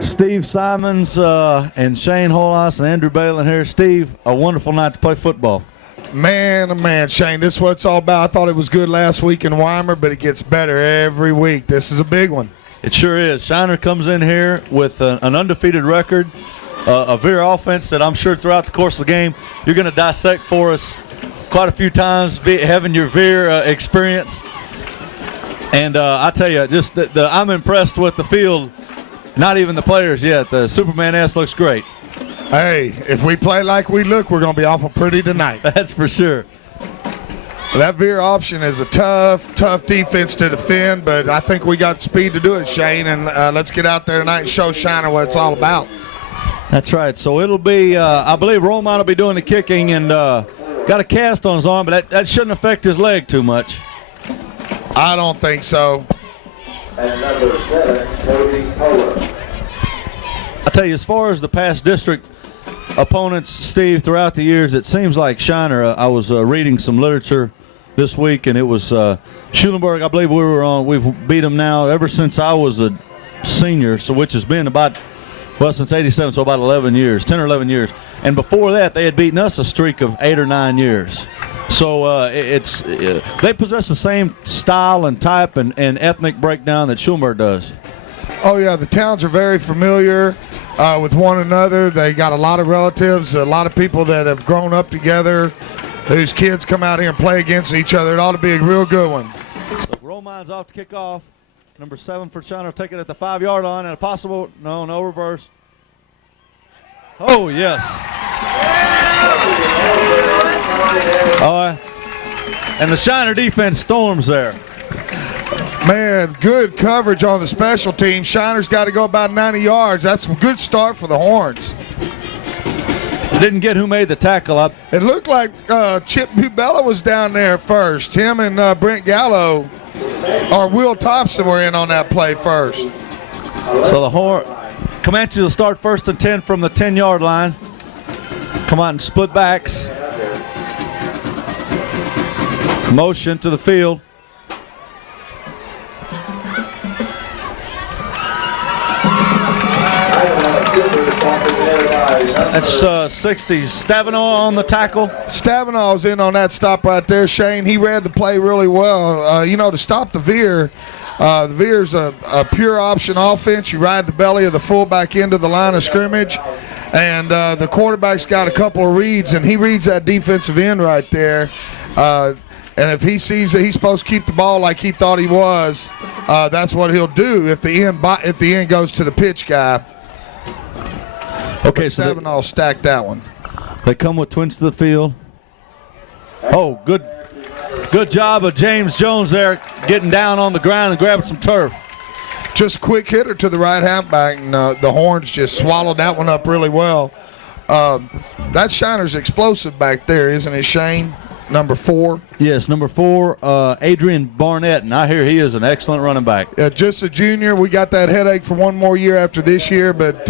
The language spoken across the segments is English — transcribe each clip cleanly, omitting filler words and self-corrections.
Steve Simons and Shane Holas and Andrew Balin here. Steve, a wonderful night to play football. Man, oh man, Shane, this is what it's all about. I thought it was good last week in Weimar, but it gets better every week. This is a big one. It sure is. Shiner comes in here with an undefeated record, a Veer offense that I'm sure throughout the course of the game you're going to dissect for us quite a few times, having your Veer experience. And I tell you, just I'm impressed with the field. Not even the players yet. The Superman S looks great. Hey, if we play like we look, we're going to be awful pretty tonight. That's for sure. That Veer option is a tough defense to defend, but I think we got speed to do it, Shane, and let's get out there tonight and show Shiner what it's all about. That's right. So it'll be, I believe Roman will be doing the kicking and got a cast on his arm, but that shouldn't affect his leg too much. I don't think so. And number 7, Cody Poland. I tell you, as far as the past district opponents, Steve, throughout the years, it seems like Shiner, I was reading some literature this week, and it was Schulenburg, I believe we've beat them now ever since I was a senior, so which has been since 87, so about 11 years, 10 or 11 years. And before that, they had beaten us a streak of 8 or 9 years. So they possess the same style and type and ethnic breakdown that Schulenburg does. Oh, yeah, the towns are very familiar with one another. They got a lot of relatives, a lot of people that have grown up together, whose kids come out here and play against each other. It ought to be a real good one. So Romine's off to kick off. Number 7 for Shiner, take it at the 5-yard line, and a possible, no reverse. Oh, yes. And the Shiner defense storms there. Man, good coverage on the special team. Shiner's got to go about 90 yards. That's a good start for the Horns. Didn't get who made the tackle up. It looked like Chip Bubella was down there first. Him and Brent Gallo, or Will Thompson, were in on that play first. So the Comanches will start 1st and 10 from the 10-yard line. Come out and split backs. Motion to the field. That's 60. Stavino on the tackle. Stavino's in on that stop right there, Shane. He read the play really well. To stop the Veer, the Veer's a pure option offense. You ride the belly of the fullback into the line of scrimmage, and the quarterback's got a couple of reads, and he reads that defensive end right there. And if he sees that he's supposed to keep the ball like he thought he was, that's what he'll do if the end goes to the pitch guy. Okay, so Stavino stacked that one. They come with twins to the field. Oh, good job of James Jones there, getting down on the ground and grabbing some turf. Just a quick hitter to the right halfback, and the Horns just swallowed that one up really well. That Shiner's explosive back there, isn't it, Shane? Number 4. Yes, number 4, Adrian Barnett, and I hear he is an excellent running back. Just a junior. We got that headache for one more year after this year, but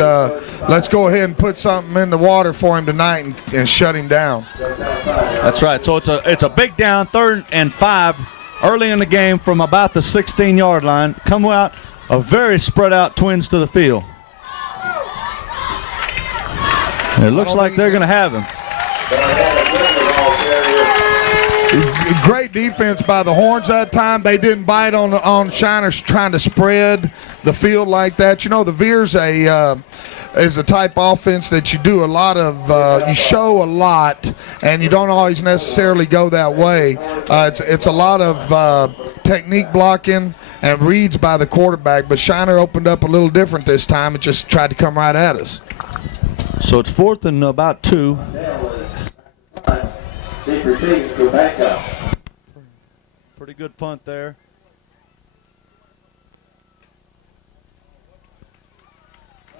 let's go ahead and put something in the water for him tonight and shut him down. That's right. So it's a big down, 3rd and 5, early in the game from about the 16-yard line. Come out, a very spread out twins to the field. And it looks like they're going to have him. Great defense by the Horns that time. They didn't bite on Shiners trying to spread the field like that. The Veer's is a type offense that you do a lot of, you show a lot, and you don't always necessarily go that way. It's a lot of technique blocking and reads by the quarterback, but Shiner opened up a little different this time. It just tried to come right at us. So it's 4th and about 2. Pretty good punt there.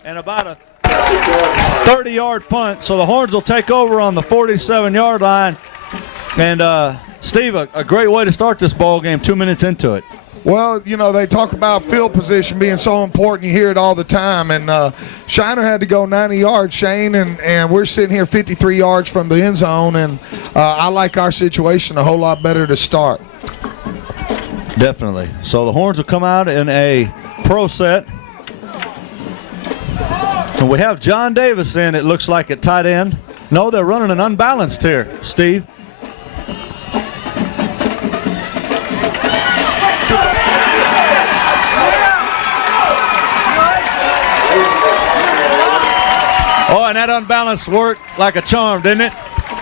And about a 30-yard punt. So the Horns will take over on the 47-yard line. And, Steve, a great way to start this ball game 2 minutes into it. Well, they talk about field position being so important. You hear it all the time. And Shiner had to go 90 yards, Shane, and we're sitting here 53 yards from the end zone. And I like our situation a whole lot better to start. Definitely. So the Horns will come out in a pro set. And we have John Davis in, it looks like, at tight end. No, they're running an unbalanced here, Steve. Oh, and that unbalanced worked like a charm, didn't it?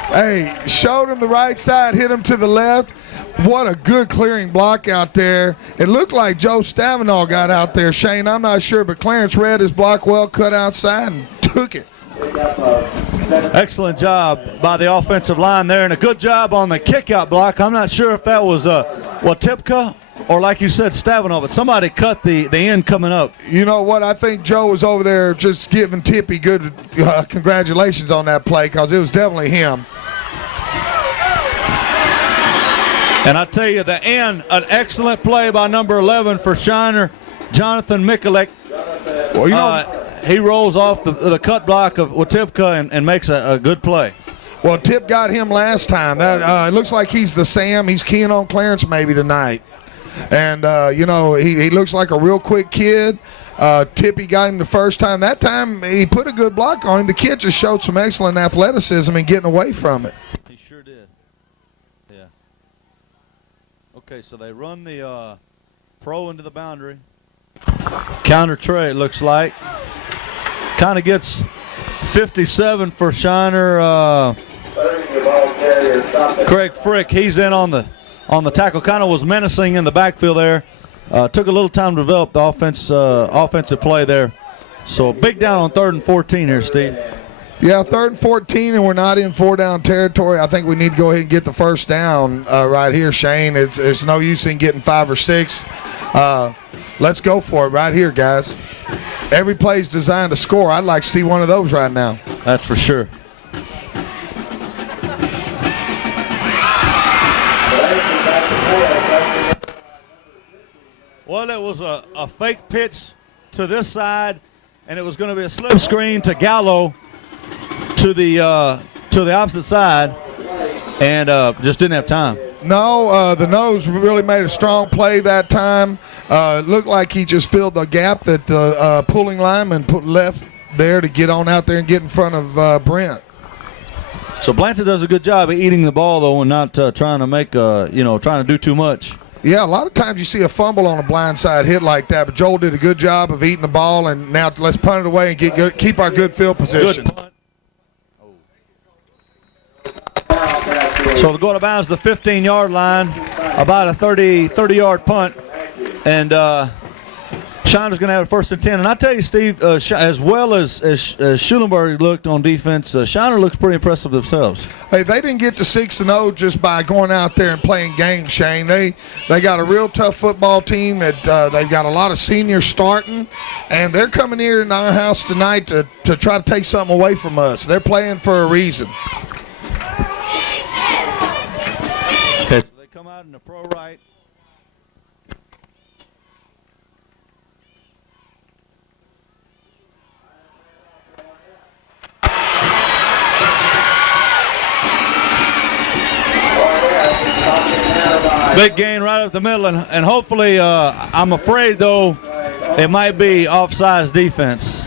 Hey, showed him the right side, hit him to the left. What a good clearing block out there. It looked like Joe Stavenall got out there, Shane. I'm not sure, but Clarence read his block well, cut outside, and took it. Excellent job by the offensive line there, and a good job on the kick-out block. I'm not sure if that was Watipka or, like you said, Stavenall, but somebody cut the end coming up. You know what? I think Joe was over there just giving Tippy good congratulations on that play, because it was definitely him. And I tell you, the end, an excellent play by number 11 for Shiner, Jonathan Mikulek. Well, you know, he rolls off the cut block of Watipka and makes a good play. Well, Tip got him last time. That it looks like he's the Sam. He's keying on Clarence maybe tonight. And, you know, he looks like a real quick kid. Tippy got him the first time. That time he put a good block on him. The kid just showed some excellent athleticism and getting away from it. He sure did. Yeah. Okay, so they run the pro into the boundary. Counter tray, it looks like. Kind of gets 57 for Shiner. Craig Frick, he's in on the tackle. Kind of was menacing in the backfield there. Took a little time to develop the offensive play there. So big down on 3rd and 14 here, Steve. Yeah, 3rd and 14, and we're not in 4-down territory. I think we need to go ahead and get the first down right here, Shane. It's no use in getting 5 or 6. Let's go for it right here, guys. Every play is designed to score. I'd like to see one of those right now. That's for sure. Well, it was a fake pitch to this side, and it was going to be a slip screen to Gallo to the opposite side, and just didn't have time. No, the nose really made a strong play that time. It looked like he just filled the gap that the pulling lineman left there to get on out there and get in front of Brent. So Blanton does a good job of eating the ball, though, and not trying to make trying to do too much. Yeah, a lot of times you see a fumble on a blindside hit like that, but Joel did a good job of eating the ball, and now let's punt it away and keep our good field position. Good punt. So they'll go to bounds the 15-yard line, about a 30-yard punt, and Shiner's going to have a 1st and 10. And I tell you, Steve, as well as Schulenburg looked on defense, Shiner looks pretty impressive themselves. Hey, they didn't get to 6-0 just by going out there and playing games, Shane. They got a real tough football team. They've got a lot of seniors starting, and they're coming here in our house tonight to try to take something away from us. They're playing for a reason. Okay, so they come out in the pro right. Big gain right up the middle, and hopefully, I'm afraid, though, it might be offsides defense.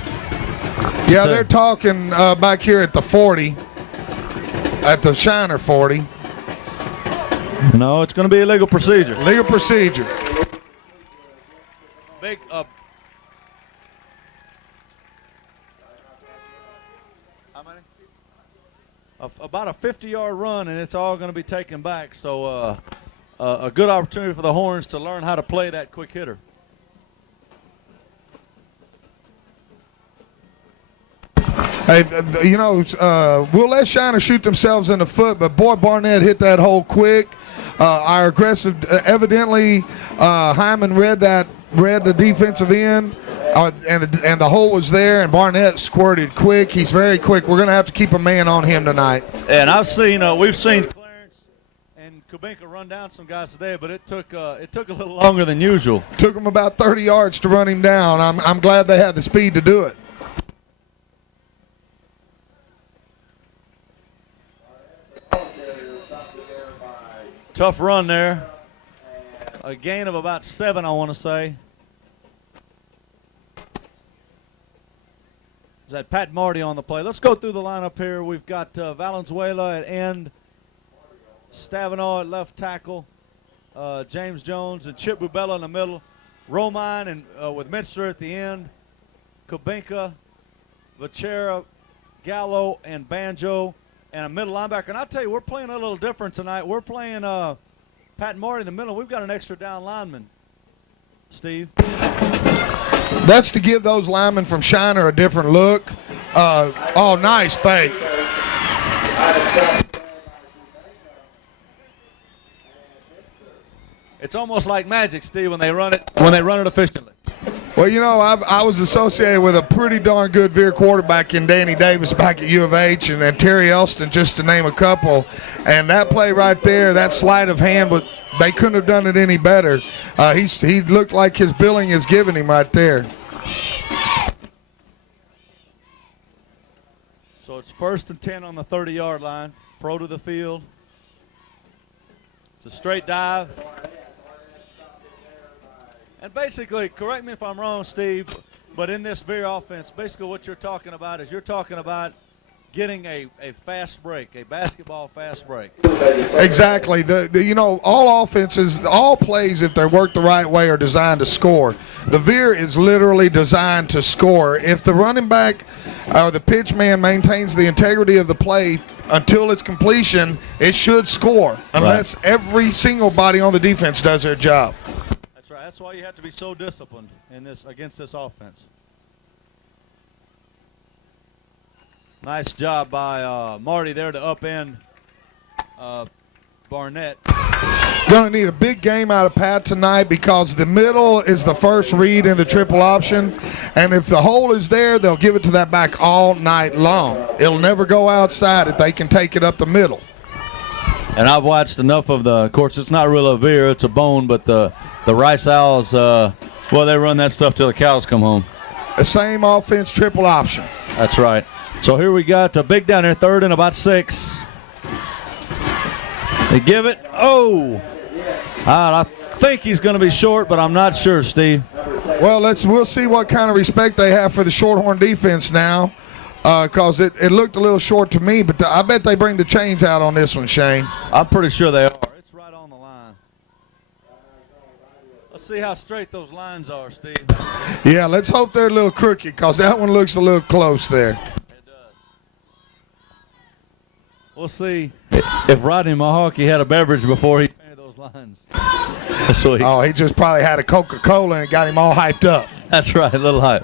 Yeah, they're talking back here at the 40, at the Shiner 40. No, it's going to be a legal procedure. Legal procedure. Big how many? About a 50-yard run, and it's all going to be taken back. So a good opportunity for the Horns to learn how to play that quick hitter. Hey, we'll let Shiner shoot themselves in the foot, but boy, Barnett hit that hole quick. Our aggressive, evidently, Hyman read the defensive end, and the hole was there, and Barnett squirted quick. He's very quick. We're going to have to keep a man on him tonight. And we've seen Clarence and Kubinka run down some guys today, but it took a little longer than usual. Took them about 30 yards to run him down. I'm glad they had the speed to do it. Tough run there. A gain of about 7, I want to say. Is that Pat Marty on the play? Let's go through the lineup here. We've got Valenzuela at end, Stavinaugh at left tackle, James Jones and Chip Bubella in the middle, Romine and with Minster at the end, Kubinka, Vachera, Gallo, and Banjo, and a middle linebacker. And I'll tell you, we're playing a little different tonight. We're playing Pat Marty in the middle. We've got an extra down lineman, Steve. That's to give those linemen from Shiner a different look. Oh, nice fake. It's almost like magic, Steve, when they run it efficiently. Well, you know, I was associated with a pretty darn good veer quarterback in Danny Davis back at U of H and Terry Elston, just to name a couple. And that play right there, that sleight of hand, but they couldn't have done it any better. He looked like his billing is giving him right there. So it's 1st and 10 on the 30-yard line. Pro to the field. It's a straight dive. And basically, correct me if I'm wrong, Steve, but in this veer offense, basically what you're talking about is getting a fast break, a basketball fast break. Exactly. You know, all offenses, all plays, if they're worked the right way, are designed to score. The veer is literally designed to score. If the running back or the pitch man maintains the integrity of the play until its completion, it should score, unless every single body on the defense does their job. That's right. That's why you have to be so disciplined in this against this offense. Nice job by Marty there to upend Barnett. Going to need a big game out of Pat tonight because the middle is the first read in the triple option, and if the hole is there, they'll give it to that back all night long. It'll never go outside if they can take it up the middle. And I've watched enough of of course, it's not really a veer, it's a bone, but the Rice Owls, well, they run that stuff till the cows come home. The same offense, triple option. That's right. So here we got a big down there, 3rd and about 6. They give it. Oh! I think he's going to be short, but I'm not sure, Steve. Well, we'll see what kind of respect they have for the Shorthorn defense now, because it looked a little short to me, but I bet they bring the chains out on this one, Shane. I'm pretty sure they are. It's right on the line. Let's see how straight those lines are, Steve. Yeah, let's hope they're a little crooked, because that one looks a little close there. It does. We'll see if Rodney Mahawkey had a beverage before he painted those lines. Oh, he just probably had a Coca-Cola and it got him all hyped up. That's right, a little hype.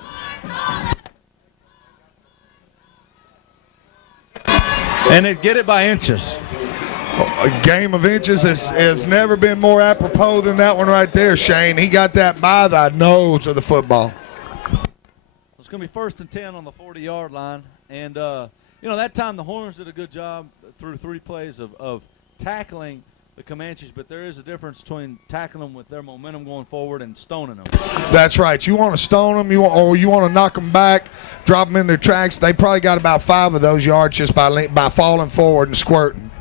And it get it by inches. A game of inches has never been more apropos than that one right there, Shane. He got that by the nose of the football. It's going to be 1st and 10 on the 40-yard line. And, you know, that time the Horns did a good job through 3 plays of tackling the Comanches, but there is a difference between tackling them with their momentum going forward and stoning them. That's right. You want to stone them, you want to knock them back, drop them in their tracks. They probably got about 5 of those yards just by falling forward and squirting.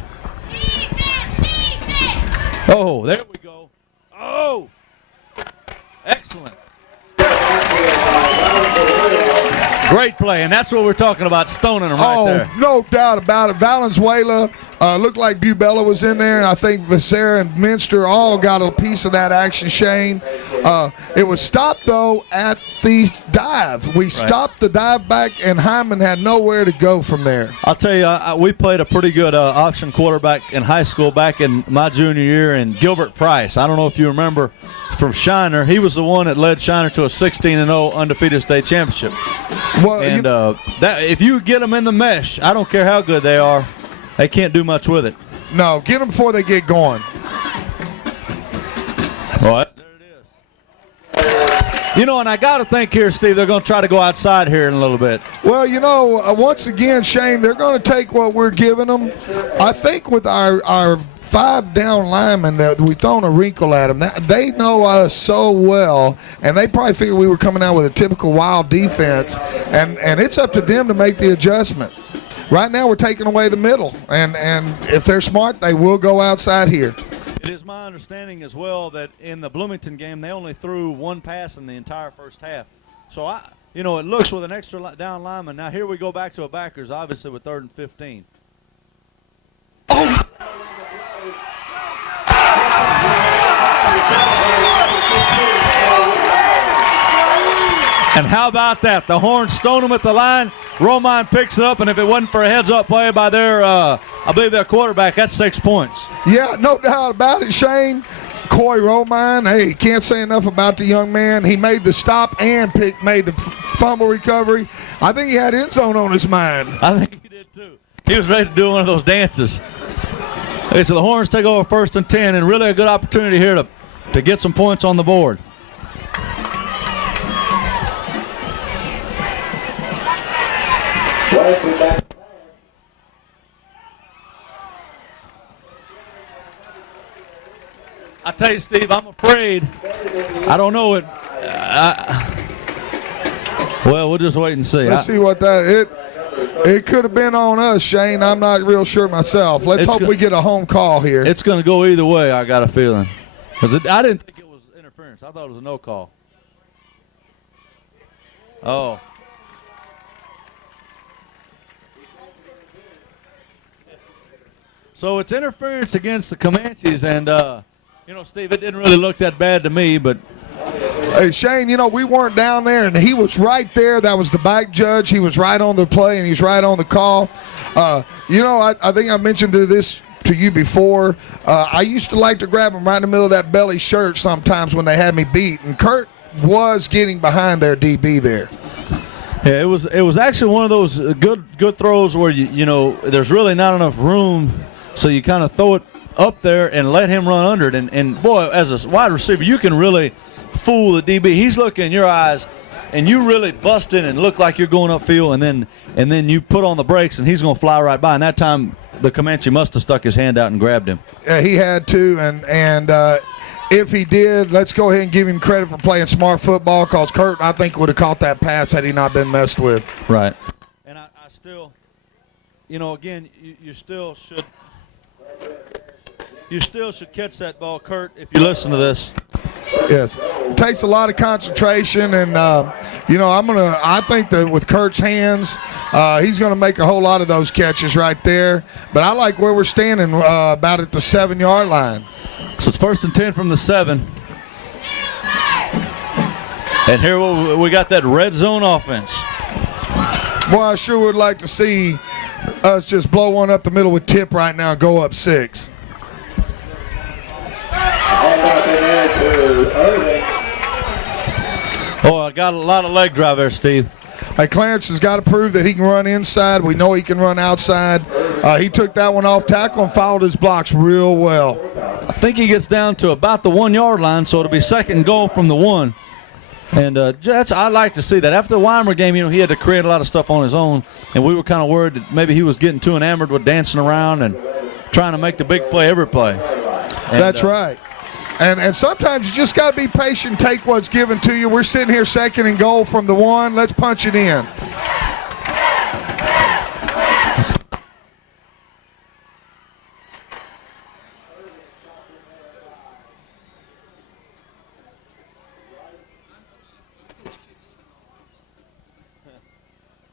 Oh, there we go. Oh, excellent. Great play, and that's what we're talking about, stoning them right there. Oh, no doubt about it. Valenzuela looked like Bubella was in there, and I think Vacera and Minster all got a piece of that action, Shane. It was stopped, though, at the dive. We stopped the dive back, and Hyman had nowhere to go from there. I'll tell you, we played a pretty good option quarterback in high school back in my junior year, and Gilbert Price. I don't know if you remember from Shiner. He was the one that led Shiner to a 16-0 undefeated state championship. Well, and that if you get them in the mesh, I don't care how good they are, they can't do much with it. No, get them before they get going. There it is. You know, and I got to think here, Steve, they're going to try to go outside here in a little bit. Well, you know, once again, Shane, they're going to take what we're giving them. I think with our 5 down linemen that we've thrown a wrinkle at them. They know us so well, and they probably figured we were coming out with a typical wild defense, and it's up to them to make the adjustment. Right now we're taking away the middle, and if they're smart, they will go outside here. It is my understanding as well that in the Bloomington game they only threw 1 pass in the entire first half. So you know, it looks with an extra down lineman. Now here we go back to a backers, obviously with 3rd and 15. Oh! And how about that? The Horns stone him at the line. Romine picks it up, and if it wasn't for a heads-up play by their, I believe their quarterback, that's 6 points. Yeah, no doubt about it, Shane. Coy Romine, hey, can't say enough about the young man. He made the stop and made the fumble recovery. I think he had end zone on his mind. I think he did too. He was ready to do one of those dances. Okay, so the Horns take over 1st and 10, and really a good opportunity here to get some points on the board. I tell you, Steve, I'm afraid. I don't know it. Well, we'll just wait and see. Let's see what it could have been on us, Shane. I'm not real sure myself. Let's hope we get a home call here. It's going to go either way, I got a feeling. I didn't think it was interference. I thought it was a no call. Oh. So it's interference against the Comanches, and, you know, Steve, it didn't really look that bad to me, but. Hey, Shane, you know, we weren't down there, and he was right there. That was the back judge. He was right on the play, and he's right on the call. You know, I think I mentioned this to you before. I used to like to grab him right in the middle of that belly shirt sometimes when they had me beat, and Kurt was getting behind their DB there. Yeah, it was actually one of those good throws where, you know, there's really not enough room, so you kind of throw it up there and let him run under it. And boy, as a wide receiver, you can really fool the DB. He's looking in your eyes, and you really bust in and look like you're going upfield, and then you put on the brakes, and he's going to fly right by. And that time, the Comanche must have stuck his hand out and grabbed him. He had to, and if he did, let's go ahead and give him credit for playing smart football, because Kurt, I think, would have caught that pass had he not been messed with. Right. And I still, you know, again, you still should catch that ball, Kurt, if you listen to this. Yes, it takes a lot of concentration, and you know, I think that with Kurt's hands, he's gonna make a whole lot of those catches right there. But I like where we're standing, about at the 7-yard line. So it's 1st and 10 from the 7, and here we got that red zone offense. Boy, I sure would like to see us just blow one up the middle with tip right now and go up 6. Oh, I got a lot of leg drive there, Steve. Hey, Clarence has got to prove that he can run inside. We know he can run outside. He took that one off tackle and followed his blocks real well. I think he gets down to about the 1-yard line, so it'll be 2nd and goal from the 1. And I like to see that. After the Weimar game, you know, he had to create a lot of stuff on his own, and we were kind of worried that maybe he was getting too enamored with dancing around and trying to make the big play every play. And, that's right. And sometimes you just got to be patient, take what's given to you. We're sitting here 2nd and goal from the 1. Let's punch it in.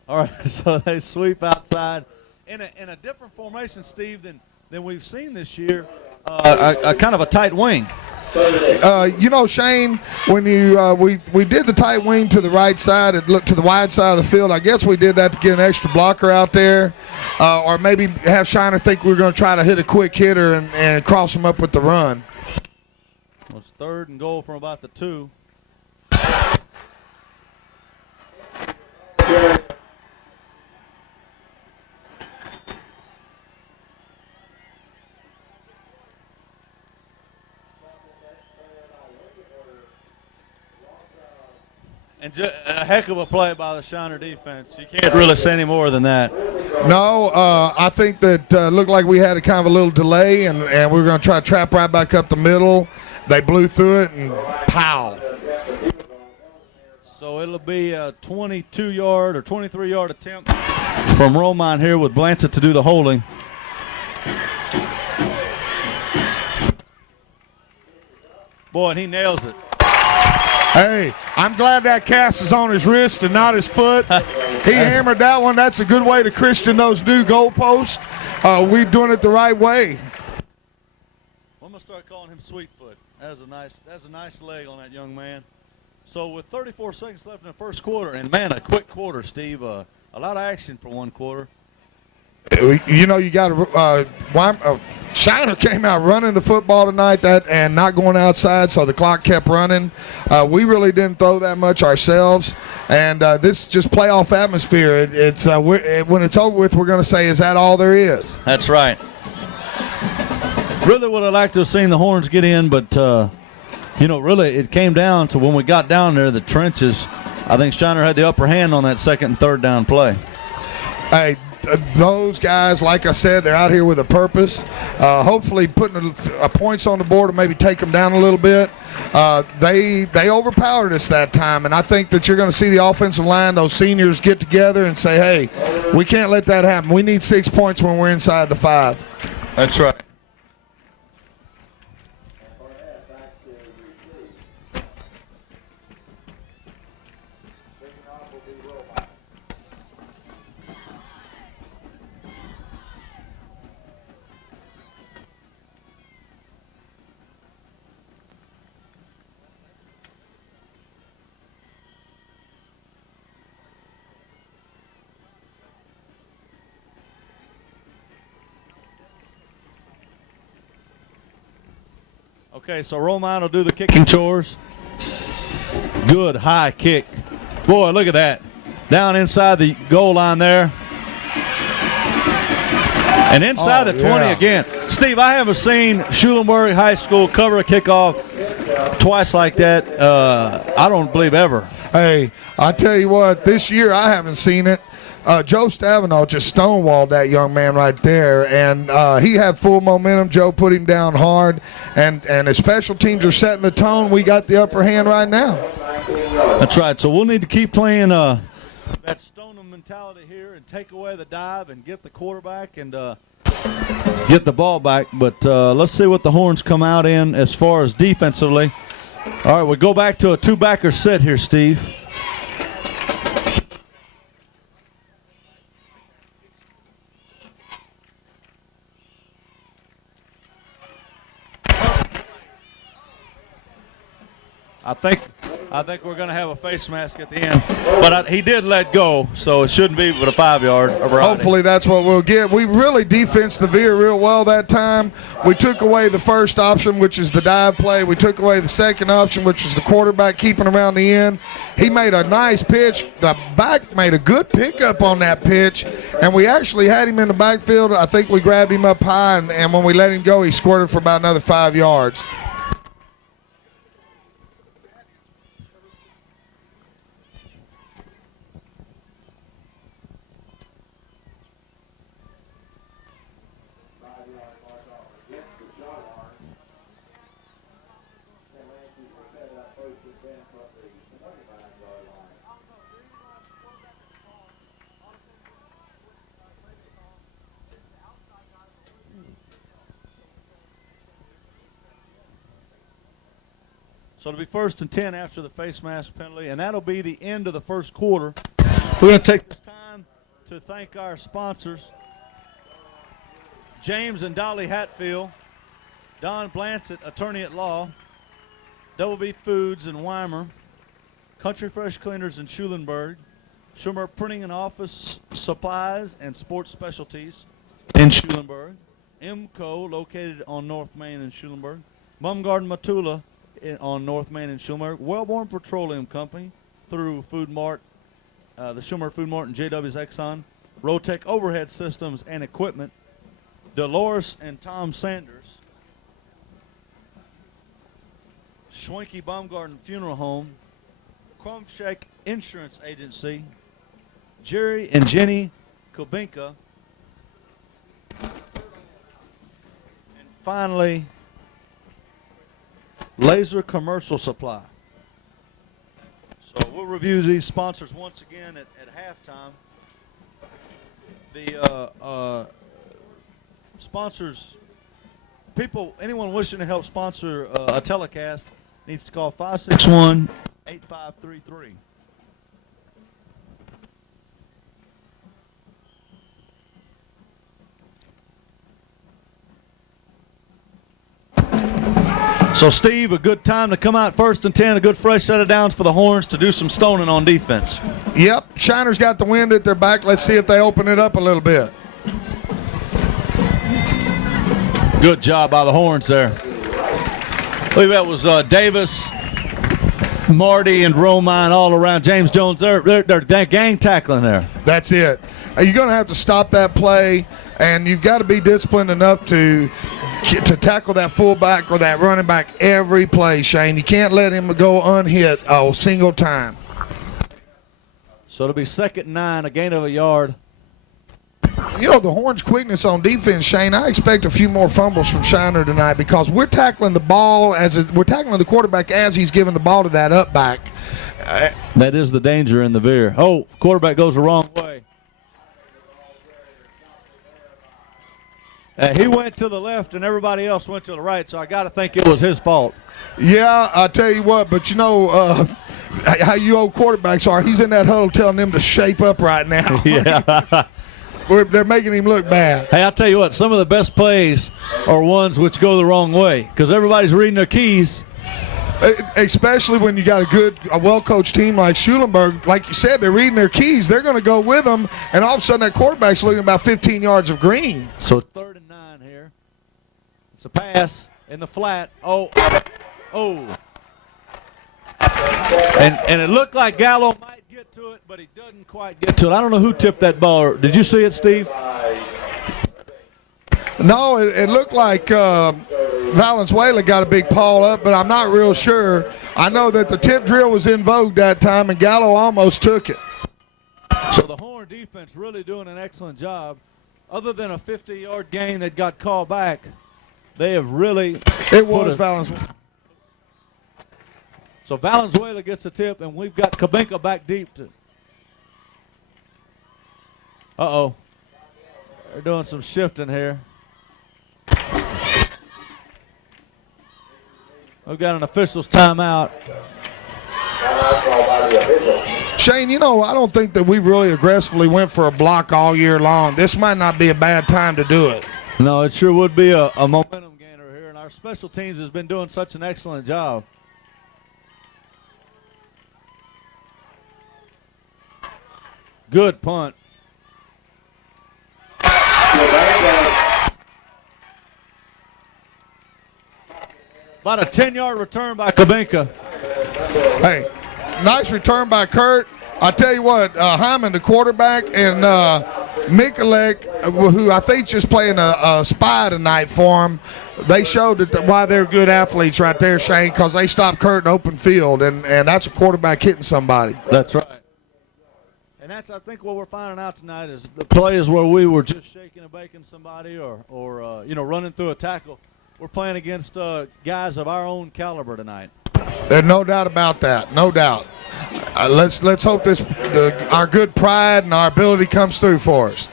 All right, so they sweep outside in a different formation, Steve, than we've seen this year. A kind of a tight wing. You know, Shane, when we did the tight wing to the right side and looked to the wide side of the field, I guess we did that to get an extra blocker out there, or maybe have Shiner think we were going to try to hit a quick hitter and cross him up with the run. Well, it's 3rd and goal from about the 2. And a heck of a play by the Shiner defense. You can't really say any more than that. No, I think that looked like we had a kind of a little delay, and we were going to try to trap right back up the middle. They blew through it, and pow. So it'll be a 22-yard or 23-yard attempt from Romine here with Blancett to do the holding. Boy, and he nails it. Hey, I'm glad that cast is on his wrist and not his foot. He hammered that one. That's a good way to Christian those new goalposts. We're doing it the right way. I'm gonna start calling him Sweetfoot. That's a nice leg on that young man. So with 34 seconds left in the first quarter, and man, a quick quarter, Steve. A lot of action for one quarter. You know, you got to. Shiner came out running the football tonight and not going outside, so the clock kept running. We really didn't throw that much ourselves, and this is just playoff atmosphere. When it's over with, we're going to say, is that all there is? That's right. Really would have liked to have seen the Horns get in, but really it came down to when we got down there, the trenches. I think Shiner had the upper hand on that second and third down play. Hey, those guys, like I said, they're out here with a purpose. Hopefully putting points on the board and maybe take them down a little bit. They overpowered us that time, and I think that you're going to see the offensive line, those seniors, get together and say, hey, we can't let that happen. We need 6 points when we're inside the 5. That's right. Okay, so Romine will do the kicking chores. Good high kick. Boy, look at that. Down inside the goal line there. And inside the 20 again. Steve, I haven't seen Schulenburg High School cover a kickoff twice like that, I don't believe ever. Hey, I tell you what, this year I haven't seen it. Joe Stavino just stonewalled that young man right there, and he had full momentum. Joe put him down hard, and his special teams are setting the tone. We got the upper hand right now. That's right. So we'll need to keep playing that Stoneham mentality here and take away the dive and get the quarterback and get the ball back. But let's see what the Horns come out in as far as defensively. All right, we go back to a two-backer set here, Steve. I think we're going to have a face mask at the end. But he did let go, so it shouldn't be but a 5-yard. Hopefully that's what we'll get. We really defensed the veer real well that time. We took away the first option, which is the dive play. We took away the second option, which is the quarterback keeping around the end. He made a nice pitch. The back made a good pickup on that pitch, and we actually had him in the backfield. I think we grabbed him up high, and when we let him go, he squirted for about another 5 yards. So it'll be 1st and 10 after the face mask penalty, and that'll be the end of the first quarter. We're going to take this time to thank our sponsors, James and Dolly Hatfield, Don Blansett, attorney at law, Double B Foods in Weimar, Country Fresh Cleaners in Schulenburg, Schumer Printing and Office Supplies and Sports Specialties in Schulenburg, MCO located on North Main in Schulenburg, Mumgarden Matula on North Main in Schulenburg, Wellborn Petroleum Company through Food Mart, the Schumer Food Mart and JW's Exxon, Rotec Overhead Systems and Equipment, Dolores and Tom Sanders, Schwenke Baumgarten Funeral Home, Krumshek Insurance Agency, Jerry and Jenny Kubinka, and finally, Laser Commercial Supply. So we'll review these sponsors once again at halftime. The sponsors, anyone wishing to help sponsor a telecast needs to call 561-888-8888. 8533. So, Steve, a good time to come out 1st and 10, a good fresh set of downs for the Horns to do some stoning on defense. Yep, Shiner's got the wind at their back. Let's see if they open it up a little bit. Good job by the Horns there. I believe that was Davis, Marty, and Romine all around. James Jones, they're gang tackling there. That's it. You're going to have to stop that play, and you've got to be disciplined enough to tackle that fullback or that running back every play, Shane. You can't let him go unhit a single time. So it'll be 2nd and 9, a gain of a yard. You know, the Horns' quickness on defense, Shane, I expect a few more fumbles from Shiner tonight because we're tackling the ball we're tackling the quarterback as he's giving the ball to that up back. That is the danger in the veer. Oh, quarterback goes the wrong way. He went to the left and everybody else went to the right, so I got to think it was his fault. Yeah, I tell you what, but you know how you old quarterbacks are. He's in that huddle telling them to shape up right now. Yeah. They're making him look bad. Hey, I'll tell you what, some of the best plays are ones which go the wrong way because everybody's reading their keys. Especially when you got a well-coached team like Schulenburg. Like you said, they're reading their keys. They're going to go with them, and all of a sudden that quarterback's looking about 15 yards of green. So 3rd and 9 here. It's a pass in the flat. Oh. And it looked like Gallo might get to it, but he doesn't quite get to it. I don't know who tipped that ball. Did you see it, Steve? No, it looked like Valenzuela got a big paw up, but I'm not real sure. I know that the tip drill was in vogue that time, and Gallo almost took it. So the Horn defense really doing an excellent job. Other than a 50-yard gain that got called back, they have really It was Valenzuela. So Valenzuela gets a tip, and we've got Kabinka back deep. Uh-oh. They're doing some shifting here. We've got an official's timeout. Shane, you know, I don't think that we really aggressively went for a block all year long. This might not be a bad time to do it. No, it sure would be a momentum gainer here, and our special teams has been doing such an excellent job. Good punt. About a 10-yard return by Kabinka. Hey, nice return by Kurt. I tell you what, Hyman, the quarterback, and Mikulek, who I think is just playing a spy tonight for him, they showed why they're good athletes right there, Shane, because they stopped Kurt in open field, and that's a quarterback hitting somebody. That's right. And that's, I think, what we're finding out tonight is the plays where we were just shaking and baking somebody or running through a tackle. We're playing against guys of our own caliber tonight. There's no doubt about that, no doubt. Let's hope our good pride and our ability comes through for us.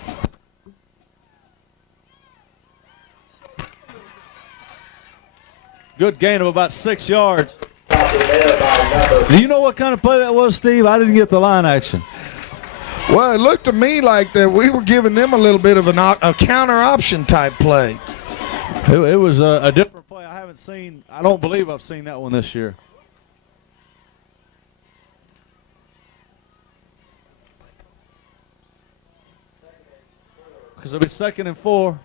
Good gain of about 6 yards. Do you know what kind of play that was, Steve? I didn't get the line action. Well, it looked to me like that we were giving them a little bit of a counter option type play. It was a different play. I don't believe I've seen that one this year. Because it'll be 2nd and 4.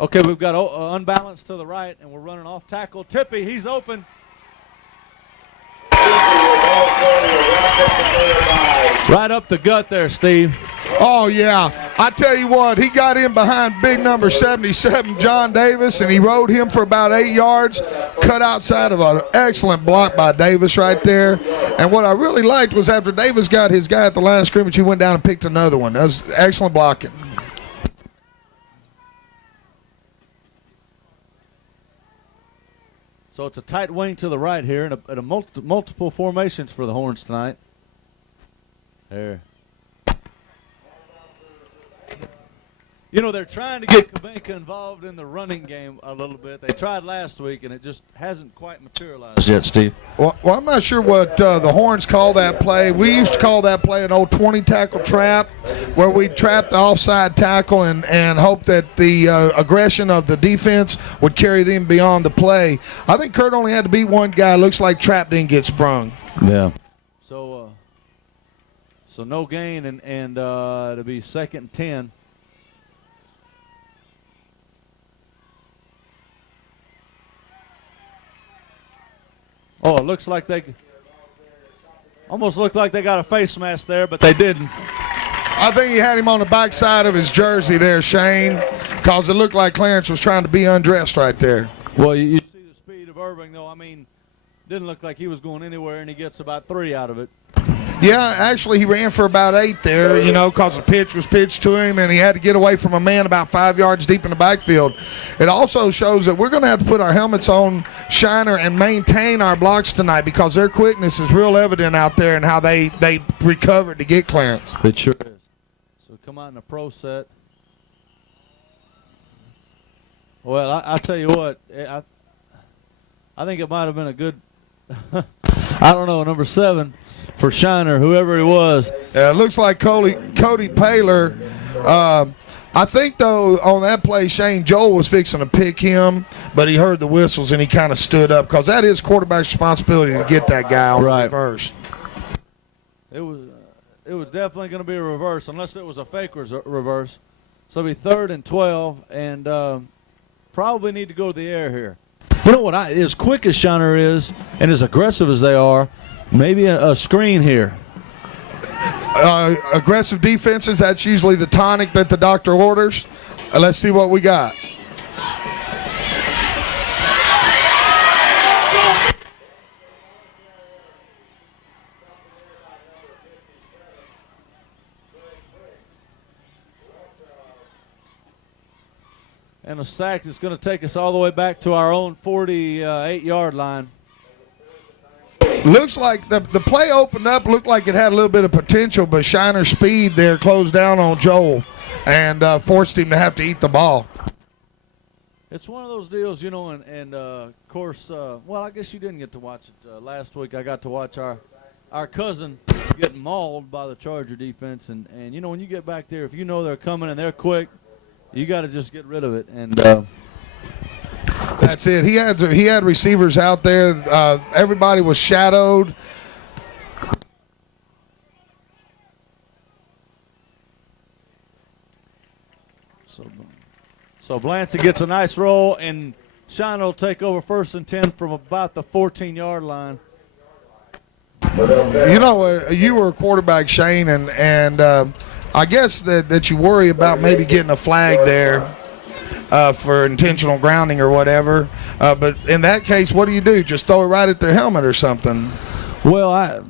Okay, we've got unbalanced to the right, and we're running off tackle. Tippy, he's open. Right up the gut there, Steve. Oh, yeah. I tell you what, he got in behind big number 77, John Davis, and he rode him for about 8 yards, cut outside of an excellent block by Davis right there. And what I really liked was after Davis got his guy at the line of scrimmage, he went down and picked another one. That was excellent blocking. So it's a tight wing to the right here, and a multiple formations for the Horns tonight. There. You know, they're trying to get Kabenka involved in the running game a little bit. They tried last week, and it just hasn't quite materialized yet, Steve. Well, I'm not sure what the Horns call that play. We used to call that play an old 20-tackle trap, where we trap the offside tackle and hope that the aggression of the defense would carry them beyond the play. I think Kurt only had to beat one guy. Looks like trap didn't get sprung. Yeah. So no gain, and it'll be 2nd and 10. Oh, it looks like they almost looked like they got a face mask there, but they didn't. I think he had him on the backside of his jersey there, Shane, because it looked like Clarence was trying to be undressed right there. Well, you see the speed of Irving, though. I mean, didn't look like he was going anywhere, and he gets about 3 out of it. Yeah, actually, he ran for about 8 there, you know, because the pitch was pitched to him, and he had to get away from a man about 5 yards deep in the backfield. It also shows that we're going to have to put our helmets on Shiner and maintain our blocks tonight, because their quickness is real evident out there and how they recovered to get Clarence. It sure is. So come out in a pro set. Well, I tell you what, I think it might have been a good, I don't know, number 7 for Shiner, whoever he was. Yeah, it looks like Cody Paylor. I think, though, on that play, Shane Joel was fixing to pick him, but he heard the whistles and he kind of stood up, because that is quarterback's responsibility to get that guy on right. reverse. It was definitely going to be a reverse, unless it was a fake reverse. So it'll be 3rd and 12, and probably need to go to the air here. You know what? As quick as Shiner is and as aggressive as they are, maybe a screen here. Aggressive defenses, that's usually the tonic that the doctor orders. Let's see what we got. And a sack is going to take us all the way back to our own 48-yard line. Looks like the play opened up, looked like it had a little bit of potential, but Shiner's speed there closed down on Joel and forced him to have to eat the ball. It's one of those deals, you know, and of course, well, I guess you didn't get to watch it last week. I got to watch our cousin get mauled by the Charger defense, and you know, when you get back there, if you know they're coming and they're quick, you got to just get rid of it. And that's it. He had receivers out there. Everybody was shadowed. So Blancy gets a nice roll, and Shiner will take over 1st and 10 from about the 14-yard line. You know, you were a quarterback, Shane, and I guess that you worry about maybe getting a flag there for intentional grounding or whatever. But in that case, what do? Just throw it right at their helmet or something? Well,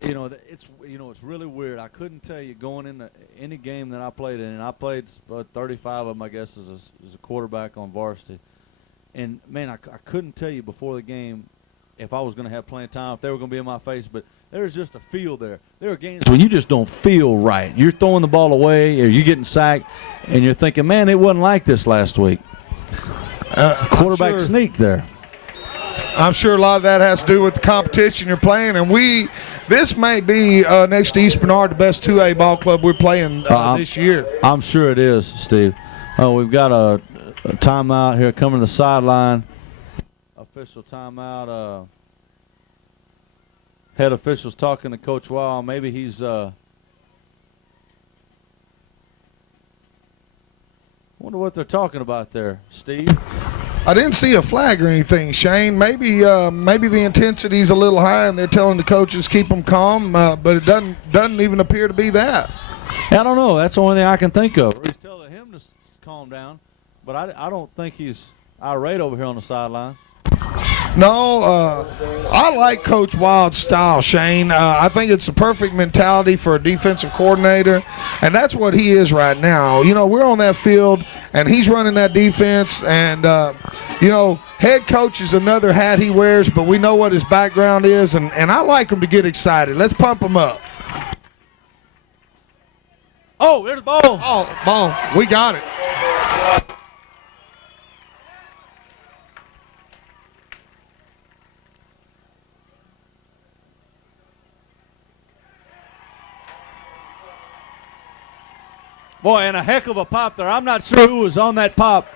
it's really weird. I couldn't tell you going into any game that I played in, and I played 35 of them, I guess, as a quarterback on varsity. And, man, I couldn't tell you before the game if I was going to have plenty of time, if they were going to be in my face. But there's just a feel there. There are games when you just don't feel right. You're throwing the ball away or you're getting sacked, and you're thinking, man, it wasn't like this last week. Quarterback sneak there. I'm sure a lot of that has to do with the competition you're playing. And this may be, next to East Bernard, the best 2A ball club we're playing this year. I'm sure it is, Steve. We've got a timeout here coming to the sideline. Official timeout. Head officials talking to Coach Wild. Maybe he's wonder what they're talking about there, Steve. I didn't see a flag or anything, Shane. Maybe the intensity's a little high, and they're telling the coaches keep them calm. But it doesn't even appear to be that. I don't know. That's the only thing I can think of. He's telling him to calm down, but I don't think he's irate over here on the sideline. No, I like Coach Wild's style, Shane. I think it's the perfect mentality for a defensive coordinator, and that's what he is right now. You know, we're on that field, and he's running that defense, and, you know, head coach is another hat he wears, but we know what his background is, and I like him to get excited. Let's pump him up. Oh, there's the ball. Oh, ball. We got it. Boy, and a heck of a pop there. I'm not sure who was on that pop.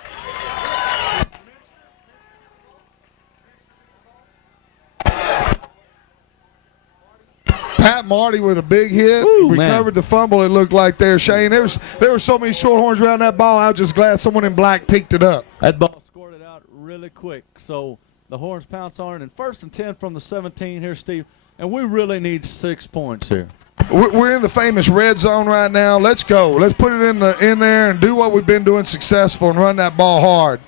Pat Marty with a big hit. Ooh, recovered the fumble, it looked like there, Shane. There were so many Shorthorns around that ball, I was just glad someone in black picked it up. That ball scored it out really quick. So the Horns pounce on it. And 1st and 10 from the 17 here, Steve. And we really need 6 points here. We're in the famous red zone right now. Let's go. Let's put it in there and do what we've been doing successful and run that ball hard.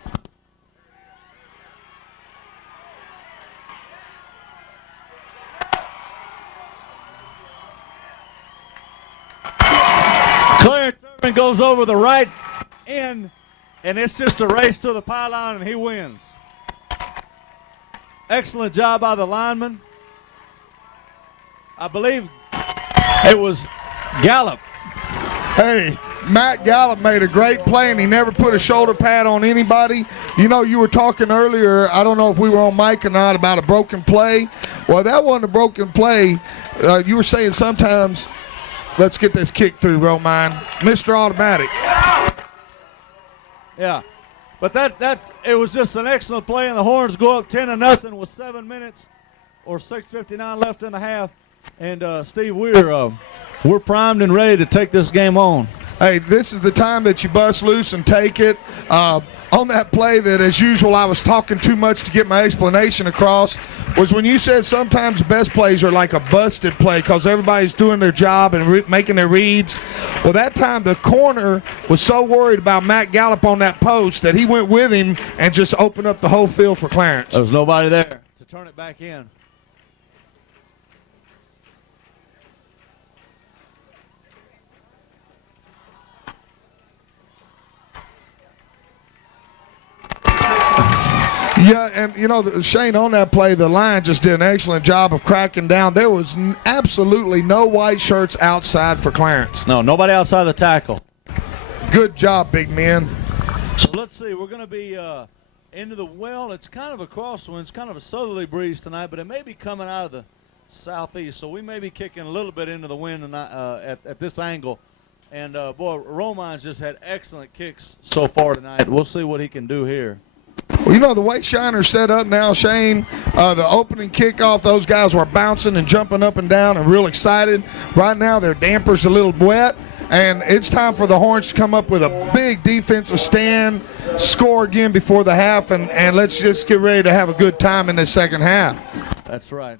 Clarence Irvin goes over the right end, and it's just a race to the pylon, and he wins. Excellent job by the lineman. I believe it was Gallup. Hey, Matt Gallup made a great play, and he never put a shoulder pad on anybody. You know, you were talking earlier, I don't know if we were on mic or not, about a broken play. Well, that wasn't a broken play. You were saying sometimes, let's get this kick through, Roman. Mr. Automatic. Yeah. But it was just an excellent play, and the Horns go up 10-0 with 7 minutes or 6:59 left in the half. And Steve, we're primed and ready to take this game on. Hey, this is the time that you bust loose and take it. On that play that, as usual, I was talking too much to get my explanation across, was when you said sometimes the best plays are like a busted play because everybody's doing their job and making their reads. Well, that time the corner was so worried about Matt Gallup on that post that he went with him and just opened up the whole field for Clarence. There was nobody there to turn it back in. Yeah, and you know, Shane, on that play, the line just did an excellent job of cracking down. There was absolutely no white shirts outside for Clarence. No, nobody outside the tackle. Good job, big men. So let's see. We're going to be into the well. It's kind of a crosswind. It's kind of a southerly breeze tonight, but it may be coming out of the southeast. So we may be kicking a little bit into the wind tonight, at this angle. And, boy, Roman's just had excellent kicks so far tonight. We'll see what he can do here. Well, you know, the way Shiner's set up now, Shane, the opening kickoff, those guys were bouncing and jumping up and down and real excited. Right now, their damper's a little wet, and it's time for the Horns to come up with a big defensive stand, score again before the half, and let's just get ready to have a good time in this second half. That's right.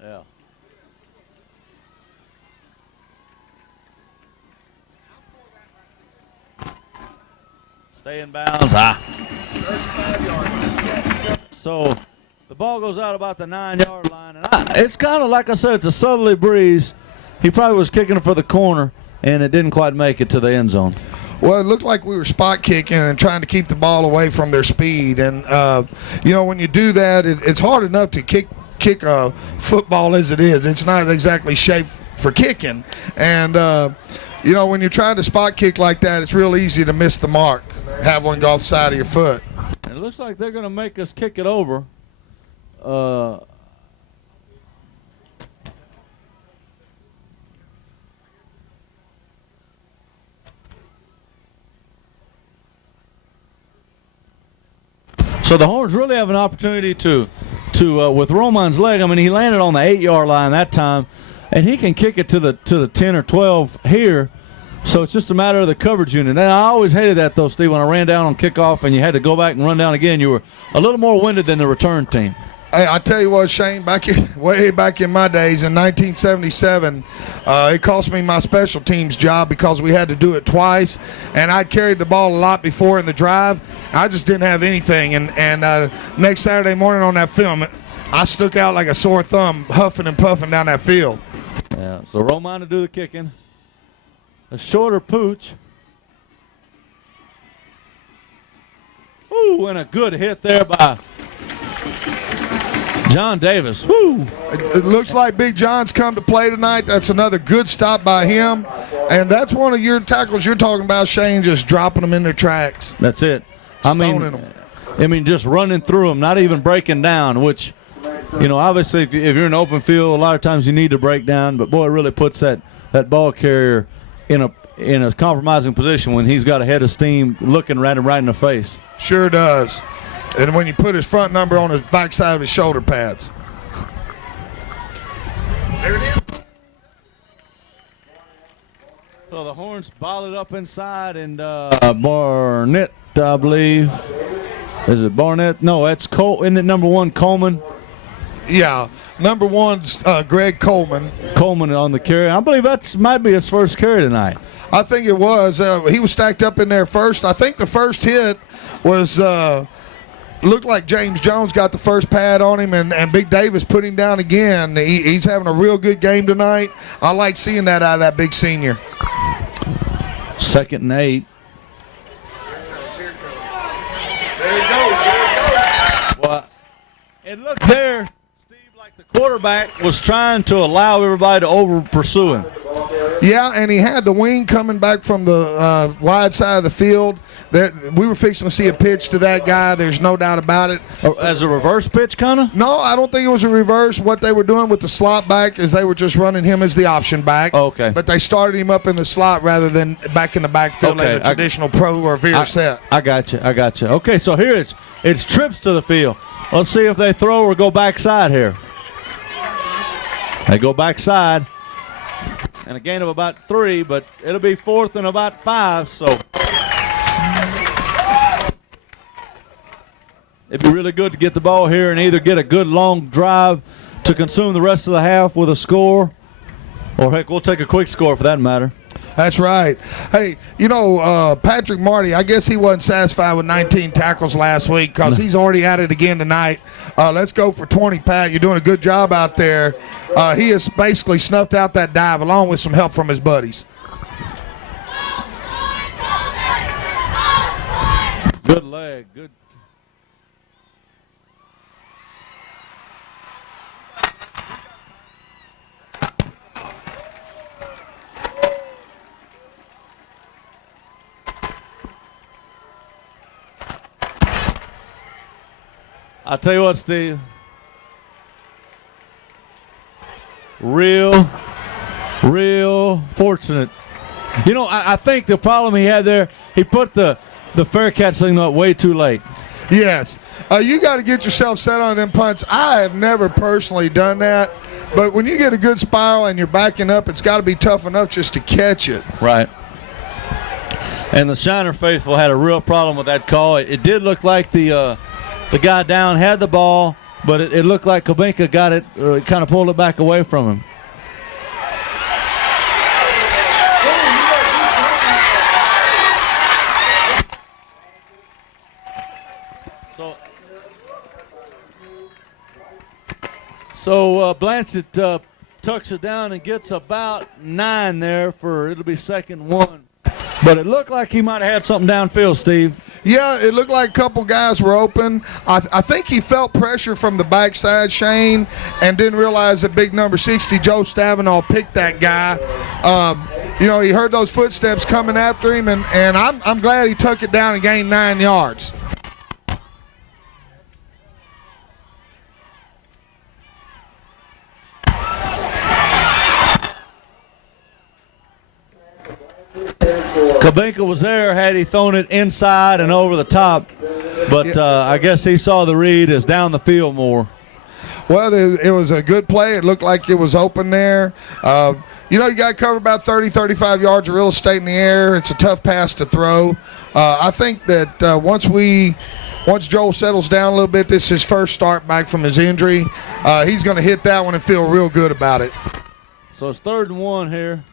Yeah. Stay in bounds. So the ball goes out about the 9-yard line. And it's kind of like I said, it's a southerly breeze. He probably was kicking it for the corner, and it didn't quite make it to the end zone. Well, it looked like we were spot kicking and trying to keep the ball away from their speed. And, you know, when you do that, it's hard enough to kick a football as it is. It's not exactly shaped for kicking. And, you know, when you're trying to spot kick like that, it's real easy to miss the mark, have one go off the side of your foot. And it looks like they're going to make us kick it over. So the Horns really have an opportunity to with Roman's leg. I mean, he landed on the 8-yard line that time, and he can kick it to the 10 or 12 here. So it's just a matter of the coverage unit. And I always hated that, though, Steve, when I ran down on kickoff and you had to go back and run down again. You were a little more winded than the return team. Hey, I tell you what, Shane, way back in my days in 1977, it cost me my special teams job because we had to do it twice, and I'd carried the ball a lot before in the drive. I just didn't have anything, and next Saturday morning on that film, I stuck out like a sore thumb, huffing and puffing down that field. Yeah, so Roman to do the kicking. A shorter pooch. Ooh, and a good hit there by John Davis. Woo! It looks like Big John's come to play tonight. That's another good stop by him. And that's one of your tackles you're talking about, Shane, just dropping them in their tracks. That's it. I mean, just running through them, not even breaking down, which You know, obviously, if you're in an open field, a lot of times you need to break down. But boy, it really puts that ball carrier in a compromising position when he's got a head of steam looking at him right in the face. Sure does. And when you put his front number on his backside of his shoulder pads. There it is. So the Horns ball it up inside, and Barnett, I believe. Is it Barnett? No, that's Cole. Isn't it number 1, Coleman? Yeah, number 1's Greg Coleman. Coleman on the carry. I believe that might be his first carry tonight. I think it was. He was stacked up in there first. I think the first hit was looked like James Jones got the first pad on him, and Big Davis put him down again. He's having a real good game tonight. I like seeing that out of that big senior. 2nd and 8. There he goes. Well, it looked there, Steve, like the quarterback was trying to allow everybody to over pursue him. Yeah, and he had the wing coming back from the wide side of the field. We were fixing to see a pitch to that guy. There's no doubt about it. As a reverse pitch, kind of? No, I don't think it was a reverse. What they were doing with the slot back is they were just running him as the option back. Okay. But they started him up in the slot rather than back in the backfield like a traditional pro or veer set. I got you. Okay, so here it's trips to the field. Let's see if they throw or go backside here. They go backside. And a gain of about 3, but it'll be 4th and about 5, so it'd be really good to get the ball here and either get a good long drive to consume the rest of the half with a score, or heck, we'll take a quick score for that matter. That's right. Hey, you know, Patrick Marty, I guess he wasn't satisfied with 19 tackles last week because he's already at it again tonight. Let's go for 20, Pat. You're doing a good job out there. He has basically snuffed out that dive along with some help from his buddies. Good leg. Good. I'll tell you what, Steve. Real fortunate. You know, I think the problem he had there, he put the fair catch thing up way too late. Yes. You got to get yourself set on them punts. I have never personally done that, but when you get a good spiral and you're backing up, it's got to be tough enough just to catch it. Right. And the Shiner faithful had a real problem with that call. It did look like the guy down had the ball, but it looked like Kabinka got it, kind of pulled it back away from him. So Blanchett tucks it down and gets about 9 there it'll be 2nd and 1. But it looked like he might have had something downfield, Steve. Yeah, it looked like a couple guys were open. I think he felt pressure from the backside, Shane, and didn't realize that big number 60, Joe Stavenall, picked that guy. You know, he heard those footsteps coming after him, and I'm glad he took it down and gained 9 yards. Kabinka was there had he thrown it inside and over the top, but I guess he saw the read as down the field more. Well, it was a good play. It looked like it was open there. You know, you got to cover about 30, 35 yards of real estate in the air. It's a tough pass to throw. I think that once Joel settles down a little bit, this is his first start back from his injury. He's going to hit that one and feel real good about it. So it's 3rd and 1 here.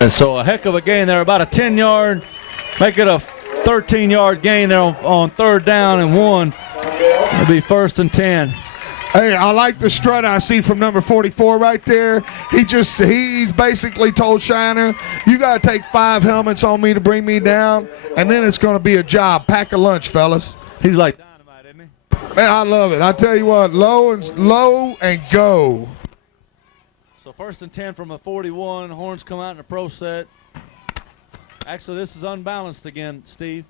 And so a heck of a gain there, about a 10-yard, make it a 13-yard gain there on 3rd down and 1. It'll be 1st and 10. Hey, I like the strut I see from number 44 right there. He basically told Shiner, you got to take 5 helmets on me to bring me down, and then it's going to be a job. Pack a lunch, fellas. He's like dynamite, isn't he? Man, I love it. I tell you what, low and go. So So 1st and 10 from the 41. Horns come out in a pro set. Actually, this is unbalanced again, Steve.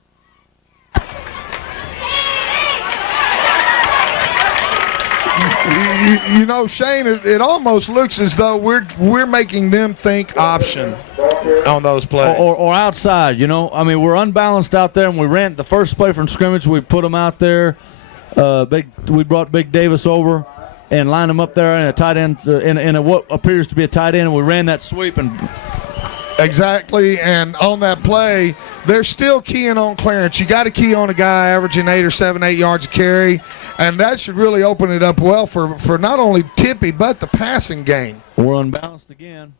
You know, Shane, it almost looks as though we're making them think option on those plays. Or outside, you know. I mean, we're unbalanced out there, and we ran the first play from scrimmage. We put them out there. We brought Big Davis over and lined him up there in a tight end, in a what appears to be a tight end, and we ran that sweep. Exactly, and on that play, they're still keying on Clarence. You got to key on a guy averaging 8 or 7, 8 yards a carry, and that should really open it up well for not only Tippy but the passing game. We're unbalanced again.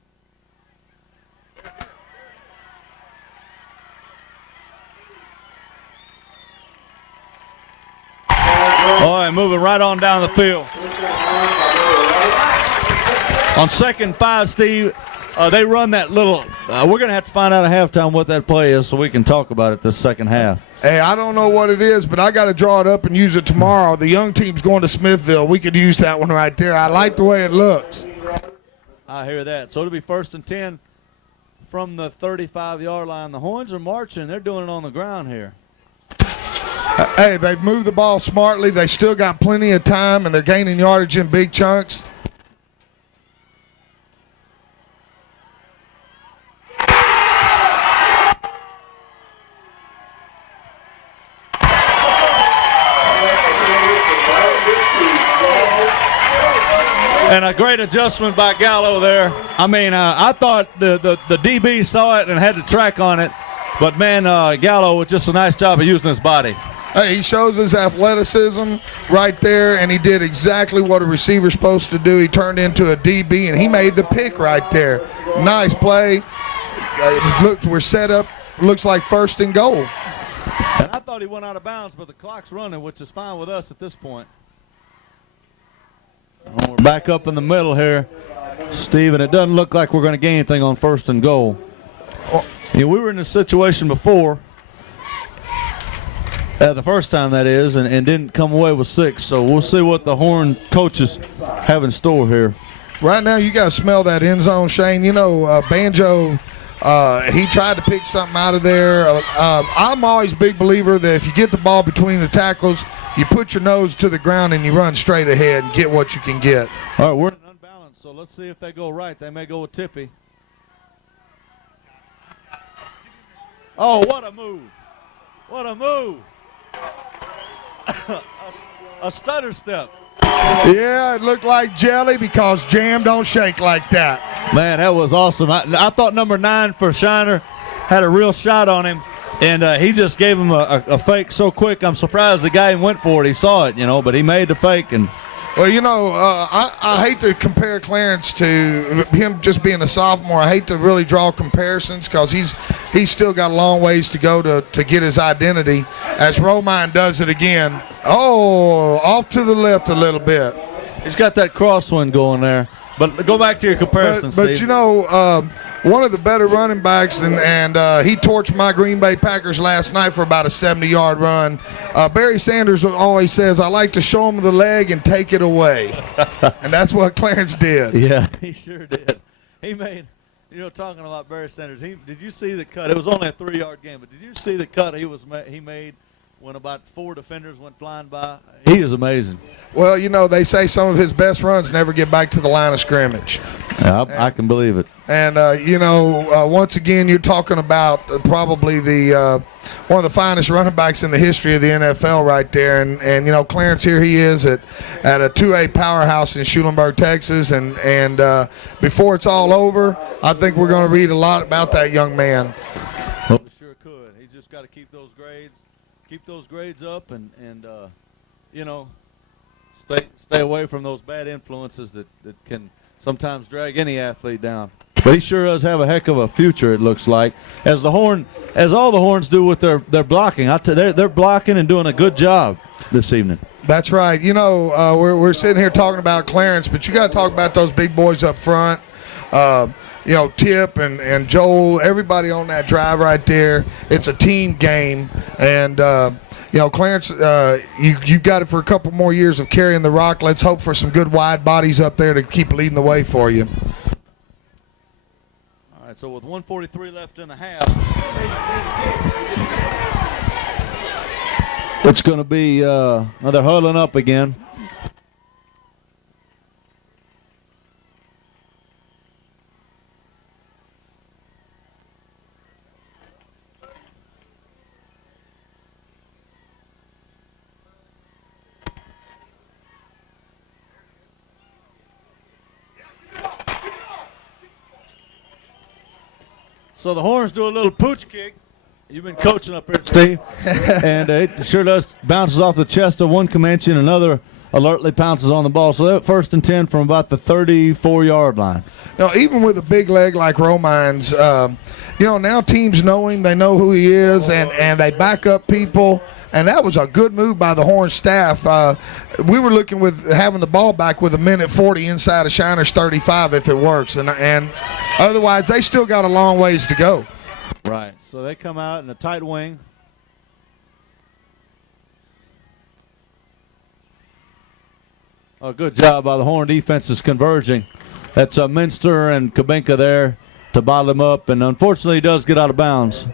All right, moving right on down the field. On 2nd and 5, Steve, they run that little we're going to have to find out at halftime what that play is so we can talk about it this second half. Hey, I don't know what it is, but I got to draw it up and use it tomorrow. The young team's going to Smithville. We could use that one right there. I like the way it looks. I hear that. So it'll be 1st and 10 from the 35-yard line. The Horns are marching. They're doing it on the ground here. Hey, they've moved the ball smartly. They still got plenty of time, and they're gaining yardage in big chunks. And a great adjustment by Gallo there. I mean, I thought the DB saw it and had to track on it. But, man, Gallo with just a nice job of using his body. Hey, he shows his athleticism right there, and he did exactly what a receiver's supposed to do. He turned into a DB, and he made the pick right there. Nice play. We're set up. Looks like 1st and goal. And I thought he went out of bounds, but the clock's running, which is fine with us at this point. We're back up in the middle here, Steve, and it doesn't look like we're going to gain anything on 1st and goal. We were in this situation before, the first time that is, and didn't come away with 6. So we'll see what the Horn coaches have in store here. Right now, you got to smell that end zone, Shane. You know, Banjo, he tried to pick something out of there. I'm always a big believer that if you get the ball between the tackles, you put your nose to the ground and you run straight ahead and get what you can get. All right, we're in unbalanced, so let's see if they go right. They may go with Tippy. Oh, what a move. What a move. a stutter step. Yeah, it looked like jelly because jam don't shake like that. Man, that was awesome. I thought number 9 for Shiner had a real shot on him, and he just gave him a fake so quick. I'm surprised the guy went for it. He saw it, you know, but he made the fake. And well, you know, I hate to compare Clarence to him just being a sophomore. I hate to really draw comparisons because he's still got a long ways to go to get his identity. As Romine does it again. Oh, off to the left a little bit. He's got that crosswind going there. But go back to your comparison, But Steve. you know, one of the better running backs, and he torched my Green Bay Packers last night for about a 70-yard run. Barry Sanders always says, I like to show him the leg and take it away. And that's what Clarence did. Yeah, he sure did. He made, you know, talking about Barry Sanders, did you see the cut? It was only a 3-yard game, but did you see the cut he made when about 4 defenders went flying by? He is amazing. Well, you know, they say some of his best runs never get back to the line of scrimmage. Yeah, I can believe it. And, you know, once again, you're talking about probably one of the finest running backs in the history of the NFL right there. And you know, Clarence, here he is at a 2A powerhouse in Schulenburg, Texas. And before it's all over, I think we're going to read a lot about that young man. Well, we sure could. He's just got to keep those grades up and you know, stay away from those bad influences that can sometimes drag any athlete down. But he sure does have a heck of a future, it looks like, as all the Horns do with their blocking. They're blocking and doing a good job this evening. That's right. You know, we're sitting here talking about Clarence, but you got to talk about those big boys up front. You know, Tip and Joel, everybody on that drive right there. It's a team game. And, you know, Clarence, you got it for a couple more years of carrying the rock. Let's hope for some good wide bodies up there to keep leading the way for you. right, so with 1:43 left in the half, it's going to be, now they're huddling up again. So the Horns do a little pooch kick. You've been coaching up here, Steve. And it sure does bounces off the chest of one Comanche and another alertly pounces on the ball. So they're 1st and 10 from about the 34-yard line. Now, even with a big leg like Romine's, now teams know him. They know who he is, and they back up people. And that was a good move by the Horn staff. We were looking with having the ball back with 1:40 inside of Shiner's 35 if it works. And otherwise, they still got a long ways to go. Right. So they come out in a tight wing. Oh, good job by the Horn defenses converging. That's Minster and Kabinka there to bottle him up, and unfortunately he does get out of bounds.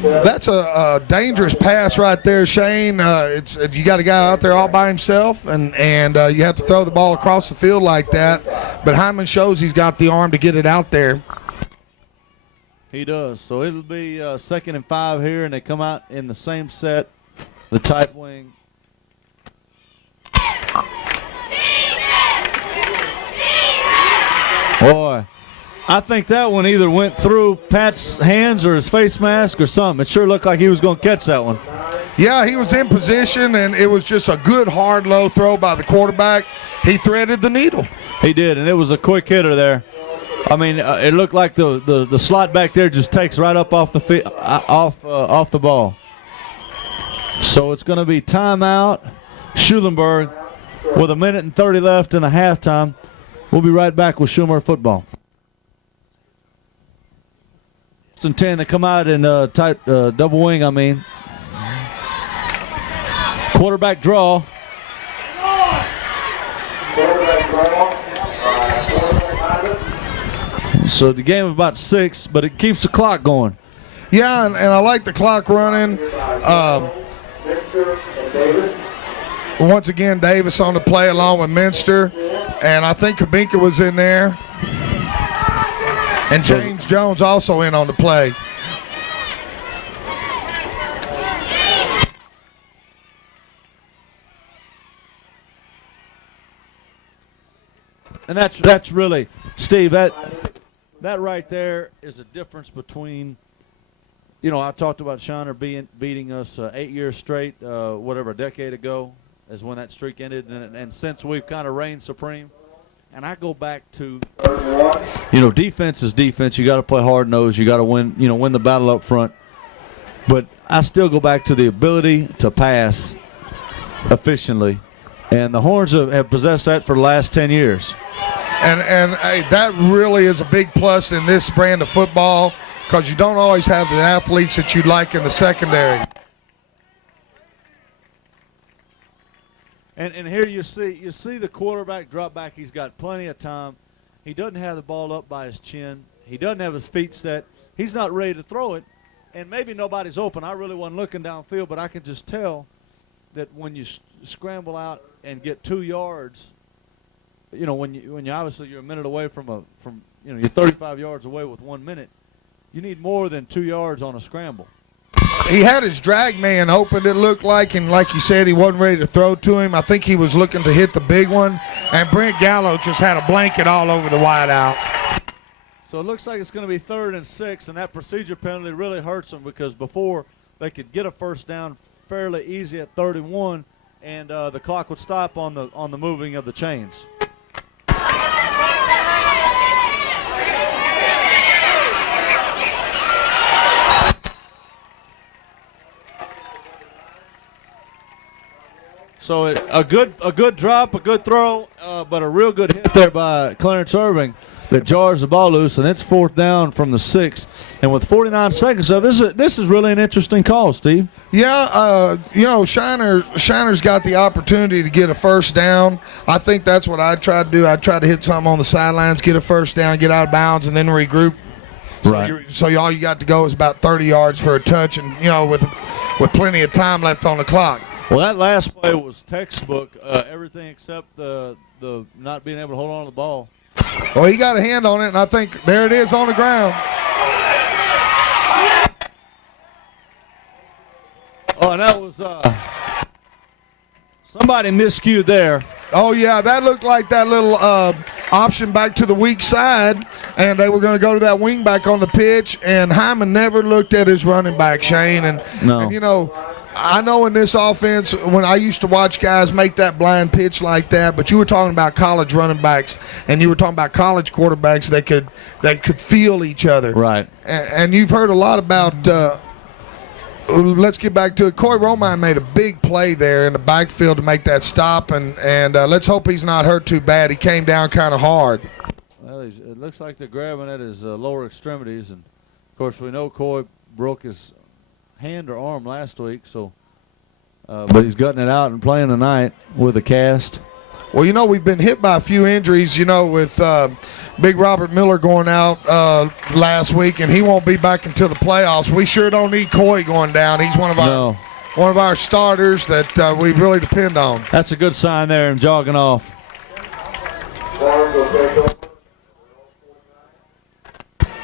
That's a dangerous pass right there, Shane. You got a guy out there all by himself, and you have to throw the ball across the field like that. But Hyman shows he's got the arm to get it out there. He does. So it'll be 2nd and 5 here, and they come out in the same set, the tight wing. Boy, I think that one either went through Pat's hands or his face mask or something. It sure looked like he was going to catch that one. Yeah, he was in position, and it was just a good, hard, low throw by the quarterback. He threaded the needle. He did, and it was a quick hitter there. I mean, it looked like the slot back there just takes right up off the off the ball. So it's going to be timeout. Schulenburg with 1:30 left in the halftime. We'll be right back with Schulenburg football. 1st and 10. They come out in tight double wing. I mean, quarterback draw. So the game of about 6, but it keeps the clock going. Yeah, and I like the clock running. Once again, Davis on the play along with Minster, and I think Kabinka was in there. And James Jones also in on the play. And that's really, Steve, that right there is a difference between, I talked about Shiner beating us 8 years straight, a decade ago is when that streak ended, and since we've kind of reigned supreme. And I go back to, defense is defense. You got to play hard-nosed. You got to win the battle up front. But I still go back to the ability to pass efficiently. And the Horns have possessed that for the last 10 years. And that really is a big plus in this brand of football because you don't always have the athletes that you'd like in the secondary. And here you see the quarterback drop back. He's got plenty of time. He doesn't have the ball up by his chin. He doesn't have his feet set. He's not ready to throw it. And maybe nobody's open. I really wasn't looking downfield, but I can just tell that when you scramble out and get 2 yards, when you obviously you're a minute away from you're 35 yards away with 1 minute, you need more than 2 yards on a scramble. He had his drag man open, it looked like, and like you said, he wasn't ready to throw to him. I think he was looking to hit the big one, and Brent Gallo just had a blanket all over the wide out. So it looks like it's going to be 3rd and 6, and that procedure penalty really hurts them because before they could get a first down fairly easy at 31, and the clock would stop on the moving of the chains. So a good drop, a good throw, but a real good hit there by Clarence Irving that jars the ball loose, and it's 4th down from the 6. And with 49 seconds of this is really an interesting call, Steve. Yeah, Shiner's got the opportunity to get a first down. I think that's what I'd try to do. I'd try to hit something on the sidelines, get a first down, get out of bounds, and then regroup So Right. so all you got to go is about 30 yards for a touch, and with plenty of time left on the clock. Well, that last play was textbook. Everything except the not being able to hold on to the ball. Well, he got a hand on it, and I think there it is on the ground. Oh, and that was somebody miscued there. Oh, yeah, that looked like that little option back to the weak side, and they were going to go to that wing back on the pitch, and Hyman never looked at his running back, Shane. And I know in this offense, when I used to watch guys make that blind pitch like that, but you were talking about college running backs, and you were talking about college quarterbacks that could feel each other. Right. And you've heard a lot about let's get back to it. Coy Romine made a big play there in the backfield to make that stop, and let's hope he's not hurt too bad. He came down kind of hard. Well, it looks like they're grabbing at his lower extremities, and of course we know Coy broke his hand or arm last week, so but he's gutting it out and playing tonight with a cast. Well, we've been hit by a few injuries, with Big Robert Miller going out last week, and he won't be back until the playoffs. We sure don't need Coy going down. He's one of our starters that we really depend on. That's a good sign there and jogging off.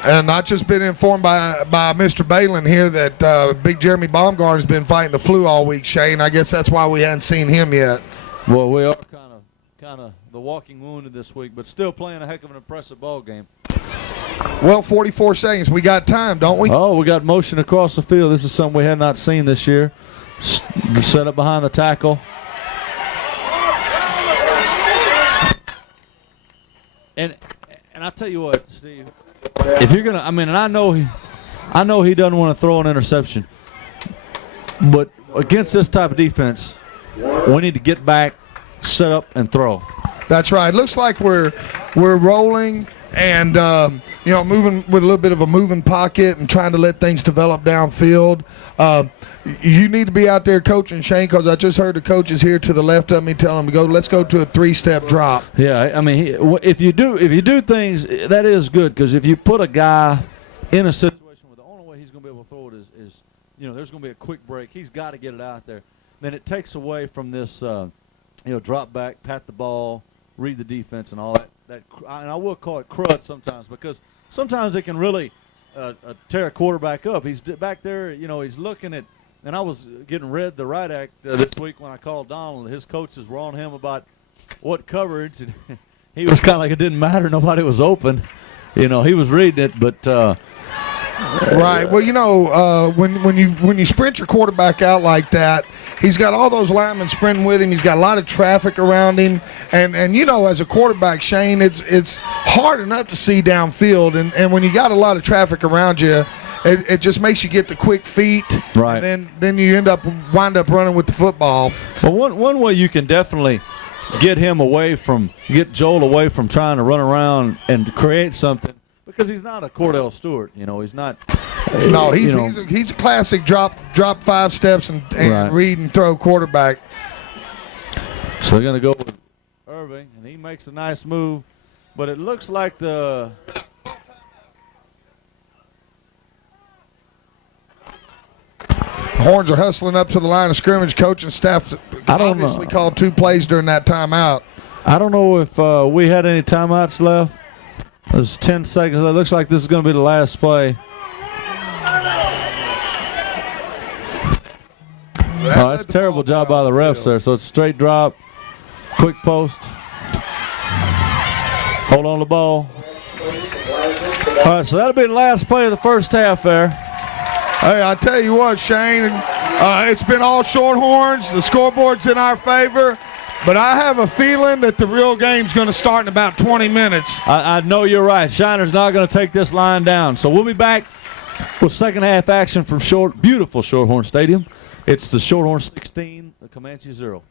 And I just been informed by Mr. Balin here that Big Jeremy Baumgartner's been fighting the flu all week, Shane. I guess that's why we hadn't seen him yet. Well, we are kind of the walking wounded this week, but still playing a heck of an impressive ball game. Well, 44 seconds. We got time, don't we? Oh, we got motion across the field. This is something we had not seen this year. Set up behind the tackle. And I tell you what, Steve, if you're gonna, and I know he doesn't want to throw an interception, but against this type of defense, we need to get back, set up, and throw. That's right. Looks like we're rolling and moving with a little bit of a moving pocket and trying to let things develop downfield. You need to be out there coaching, Shane, because I just heard the coaches here to the left of me tell them to go. Let's go to a 3-step drop. Yeah, if you do things, that is good, because if you put a guy in a situation where the only way he's going to be able to throw it is there's going to be a quick break. He's got to get it out there. Then it takes away from this. Drop back, pat the ball, read the defense, and all that. And I will call it crud sometimes, because sometimes it can really tear a quarterback up. He's back there, he's looking at, and I was getting read the right act this week when I called Donald. His coaches were on him about what coverage, and he was kind of like it didn't matter. Nobody was open. He was reading it, but. Right. Well, when you sprint your quarterback out like that, he's got all those linemen sprinting with him. He's got a lot of traffic around him, and as a quarterback, Shane, it's hard enough to see downfield, and when you got a lot of traffic around you, it just makes you get the quick feet. Right. And then you wind up running with the football. Well, one way you can definitely get Joel away from trying to run around and create something. Because he's not a Cordell Stewart, he's not. No, he's a classic drop 5 steps and right. Read and throw quarterback. So they're going to go with Irving, and he makes a nice move, but it looks like the Horns are hustling up to the line of scrimmage. Coaching staff obviously called 2 plays during that timeout. I don't know if we had any timeouts left. There's 10 seconds. It looks like this is going to be the last play. Oh, that's a terrible job by the refs there. So it's straight drop, quick post. Hold on the ball. All right, so that'll be the last play of the first half there. Hey, I tell you what, Shane, it's been all Shorthorns. The scoreboard's in our favor. But I have a feeling that the real game's going to start in about 20 minutes. I know you're right. Shiner's not going to take this line down. So we'll be back with second half action from beautiful Shorthorn Stadium. It's the Shorthorn 16, the Comanche 0.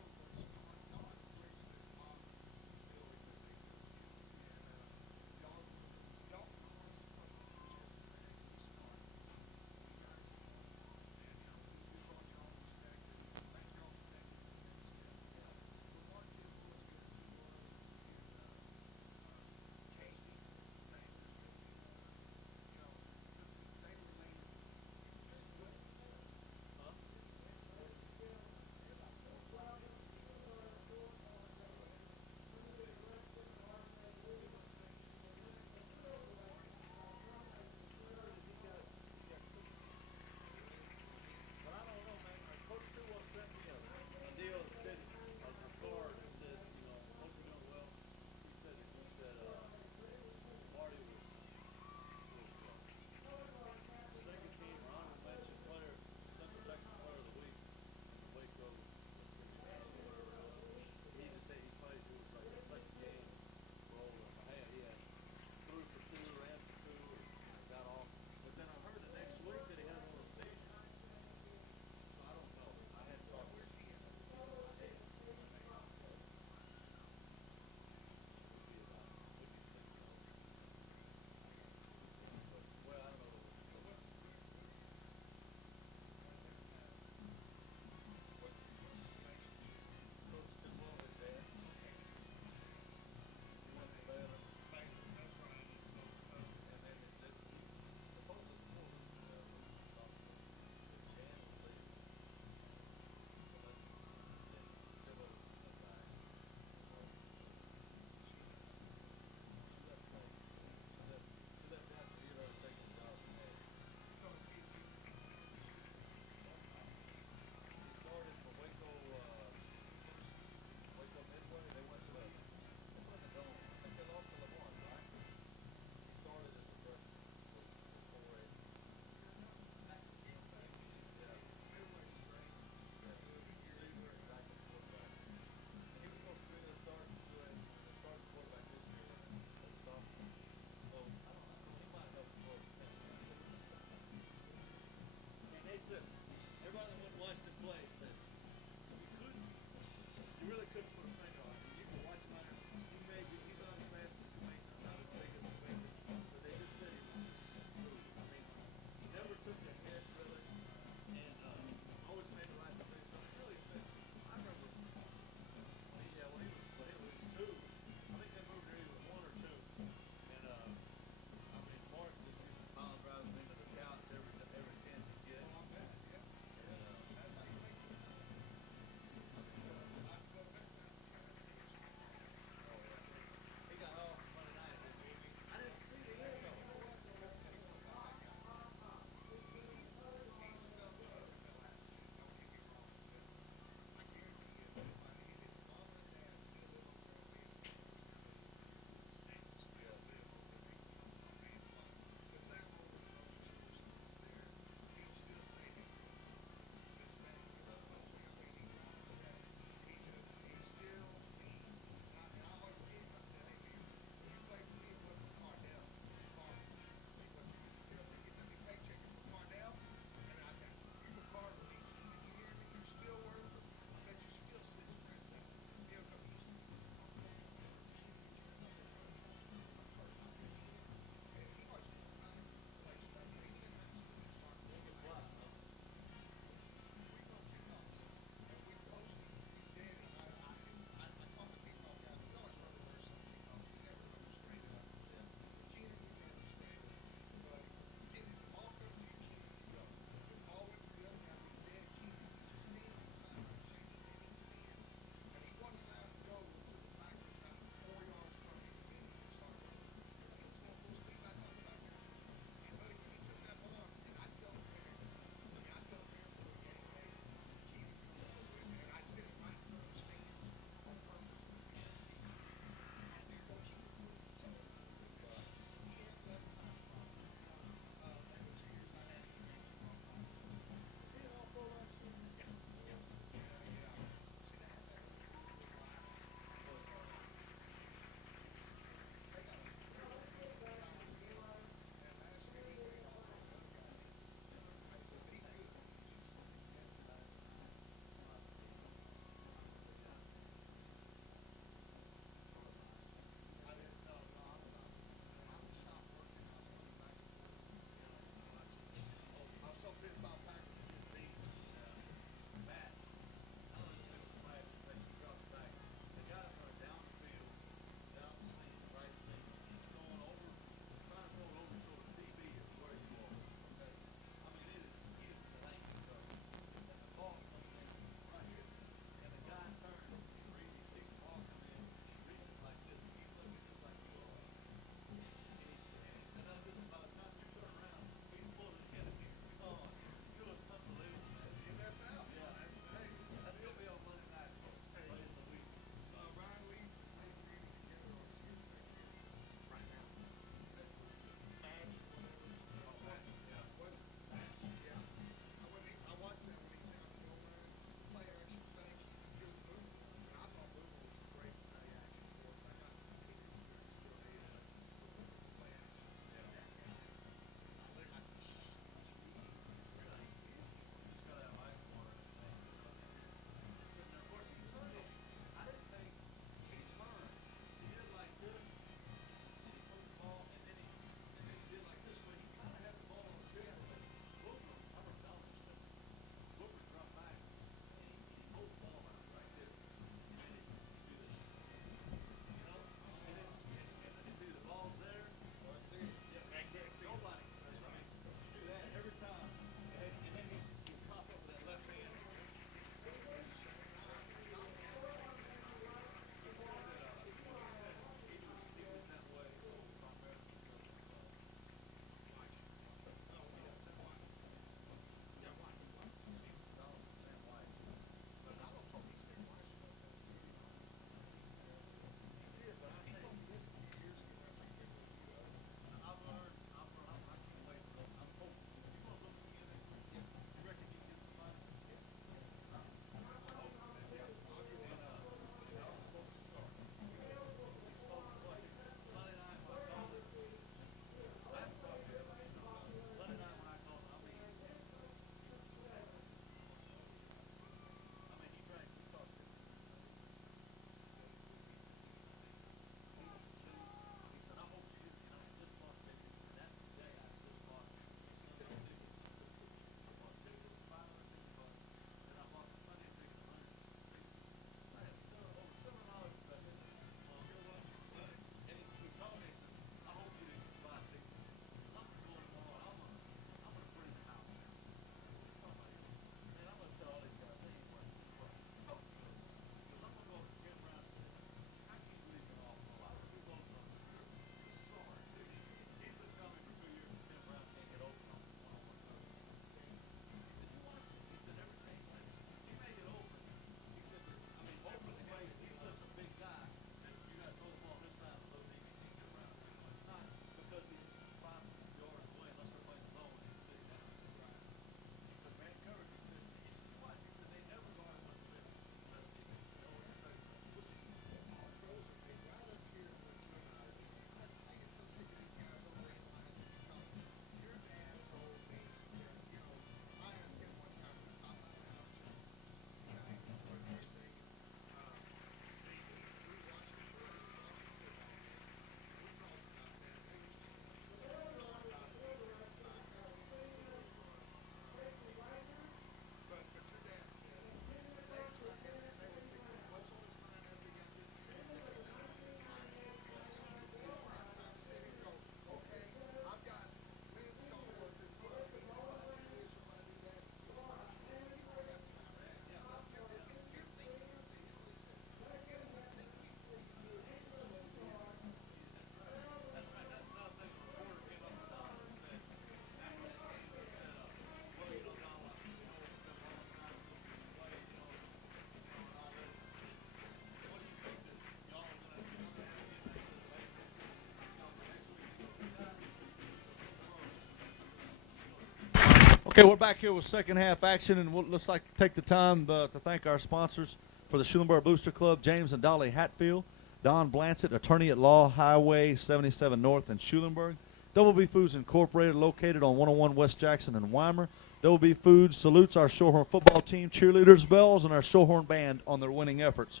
Okay, we're back here with second half action, and let's take the time to thank our sponsors for the Schulenburg Booster Club, James and Dolly Hatfield, Don Blancett, attorney at law, Highway 77 North in Schulenburg, Double B Foods Incorporated, located on 101 West Jackson in Weimar. Double B Foods salutes our Shorthorn football team, cheerleaders, bells, and our Shorthorn band on their winning efforts.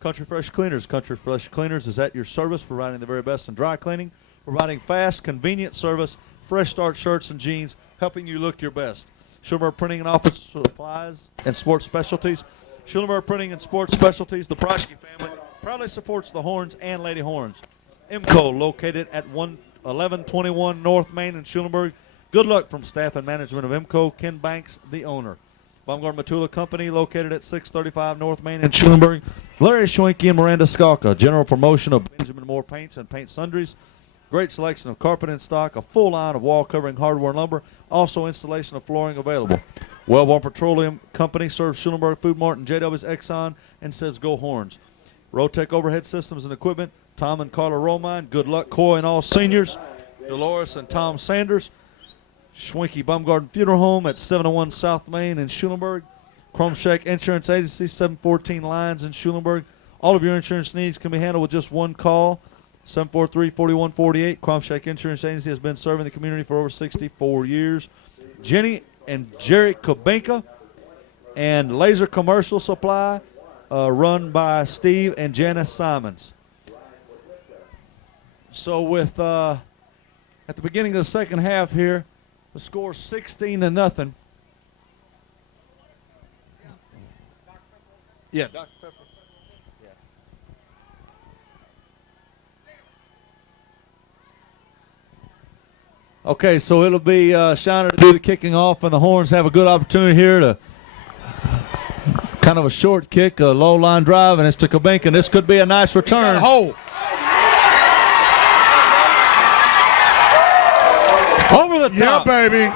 Country Fresh Cleaners. Country Fresh Cleaners is at your service, providing the very best in dry cleaning, providing fast, convenient service, fresh start shirts and jeans, helping you look your best. Schulenburg Printing and Office Supplies and Sports Specialties. Schulenburg Printing and Sports Specialties, the Proschke family, proudly supports the Horns and Lady Horns. IMCO, located at 1121 North Main in Schulenburg. Good luck from staff and management of IMCO. Ken Banks, the owner. Baumgarten Matula Company, located at 635 North Main in Schulenburg. Larry Schwenke and Miranda Skalka, general promotion of Benjamin Moore Paints and Paint Sundries. Great selection of carpet in stock, a full line of wall covering hardware and lumber, also installation of flooring available. Wellborn Petroleum Company serves Schulenburg, Food Mart, and JW's Exxon, and says go Horns. Rotec Overhead Systems and Equipment, Tom and Carla Romine, Good Luck Coy and all seniors, Dolores and Tom Sanders, Schwenke Baumgarten Funeral Home at 701 South Main in Schulenburg, Kromshek Insurance Agency, 714 Lines in Schulenburg. All of your insurance needs can be handled with just one call. 743-4148. Kromshek Insurance Agency has been serving the community for over 64 years. Jenny and Jerry Kubinka and Laser Commercial Supply, run by Steve and Janice Simons. So with at the beginning of the second half here, the score 16-0. Yeah, Dr. Pepper. Okay, so it'll be Shiner to do the kicking off, and the Horns have a good opportunity here to kind of a short kick, a low line drive, and it's to Kubinka, and this could be a nice return. Hole. Over the top. Yeah, baby.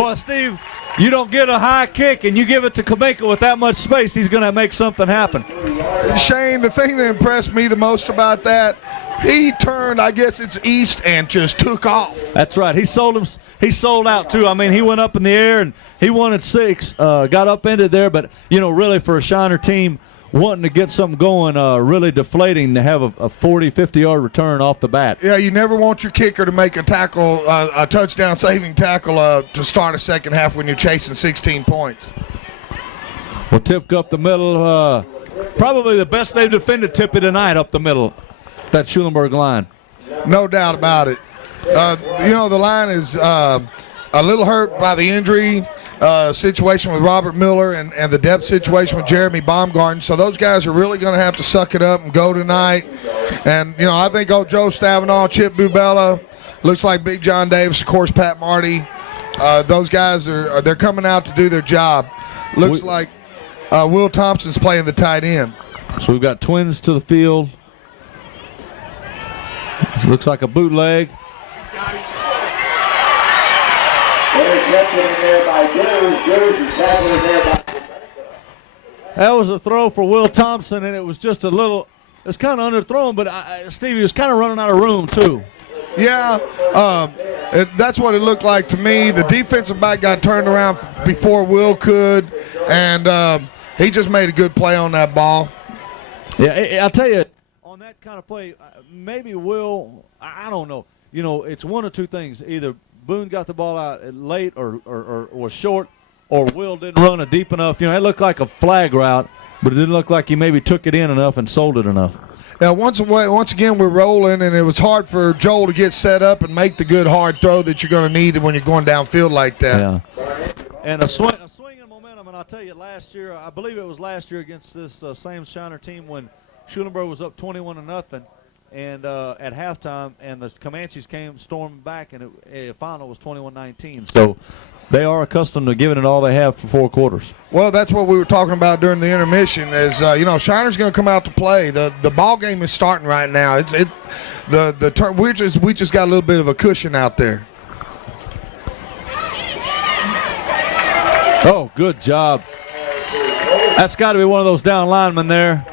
Boy, Steve, you don't get a high kick and you give it to Kubinka with that much space, he's going to make something happen. Shane, the thing that impressed me the most about that, he turned, I guess it's east, and just took off. That's right. He sold out too. I mean, he went up in the air and he wanted 6, got upended there, but really for a Shiner team wanting to get something going, really deflating to have a 40, 50-yard return off the bat. Yeah, you never want your kicker to make a tackle, a touchdown saving tackle to start a second half when you're chasing 16 points. Well, Tip up the middle, probably the best they've defended Tippy tonight up the middle, that Schulenburg line. No doubt about it. The line is a little hurt by the injury situation with Robert Miller and the depth situation with Jeremy Baumgarten. So those guys are really going to have to suck it up and go tonight. And, I think old Joe Stavanaugh, Chip Bubella, looks like Big John Davis, of course, Pat Marty. Those guys they're coming out to do their job. Looks like Will Thompson's playing the tight end. So we've got twins to the field. This looks like a bootleg. That was a throw for Will Thompson, and it was just it's kind of underthrown, but Stevie was kind of running out of room, too. Yeah, that's what it looked like to me. The defensive back got turned around before Will could, and he just made a good play on that ball. Yeah, I'll tell you, on that kind of play, maybe Will, I don't know. It's one of two things. Either Boone got the ball out late or was short, or Will didn't run it deep enough. It looked like a flag route, but it didn't look like he maybe took it in enough and sold it enough. Now, once again, we're rolling, and it was hard for Joel to get set up and make the good hard throw that you're going to need when you're going downfield like that. Yeah. And a swing in momentum, and I'll tell you, last year, I believe it was last year against this same Shiner team when Schulenburg was up 21-0, and at halftime, and the Comanches came storming back, and the final was 21-19. So they are accustomed to giving it all they have for 4 quarters. Well, that's what we were talking about during the intermission. Is Shiner's going to come out to play. The ball game is starting right now. We just got a little bit of a cushion out there. Oh, good job. That's got to be one of those down linemen there.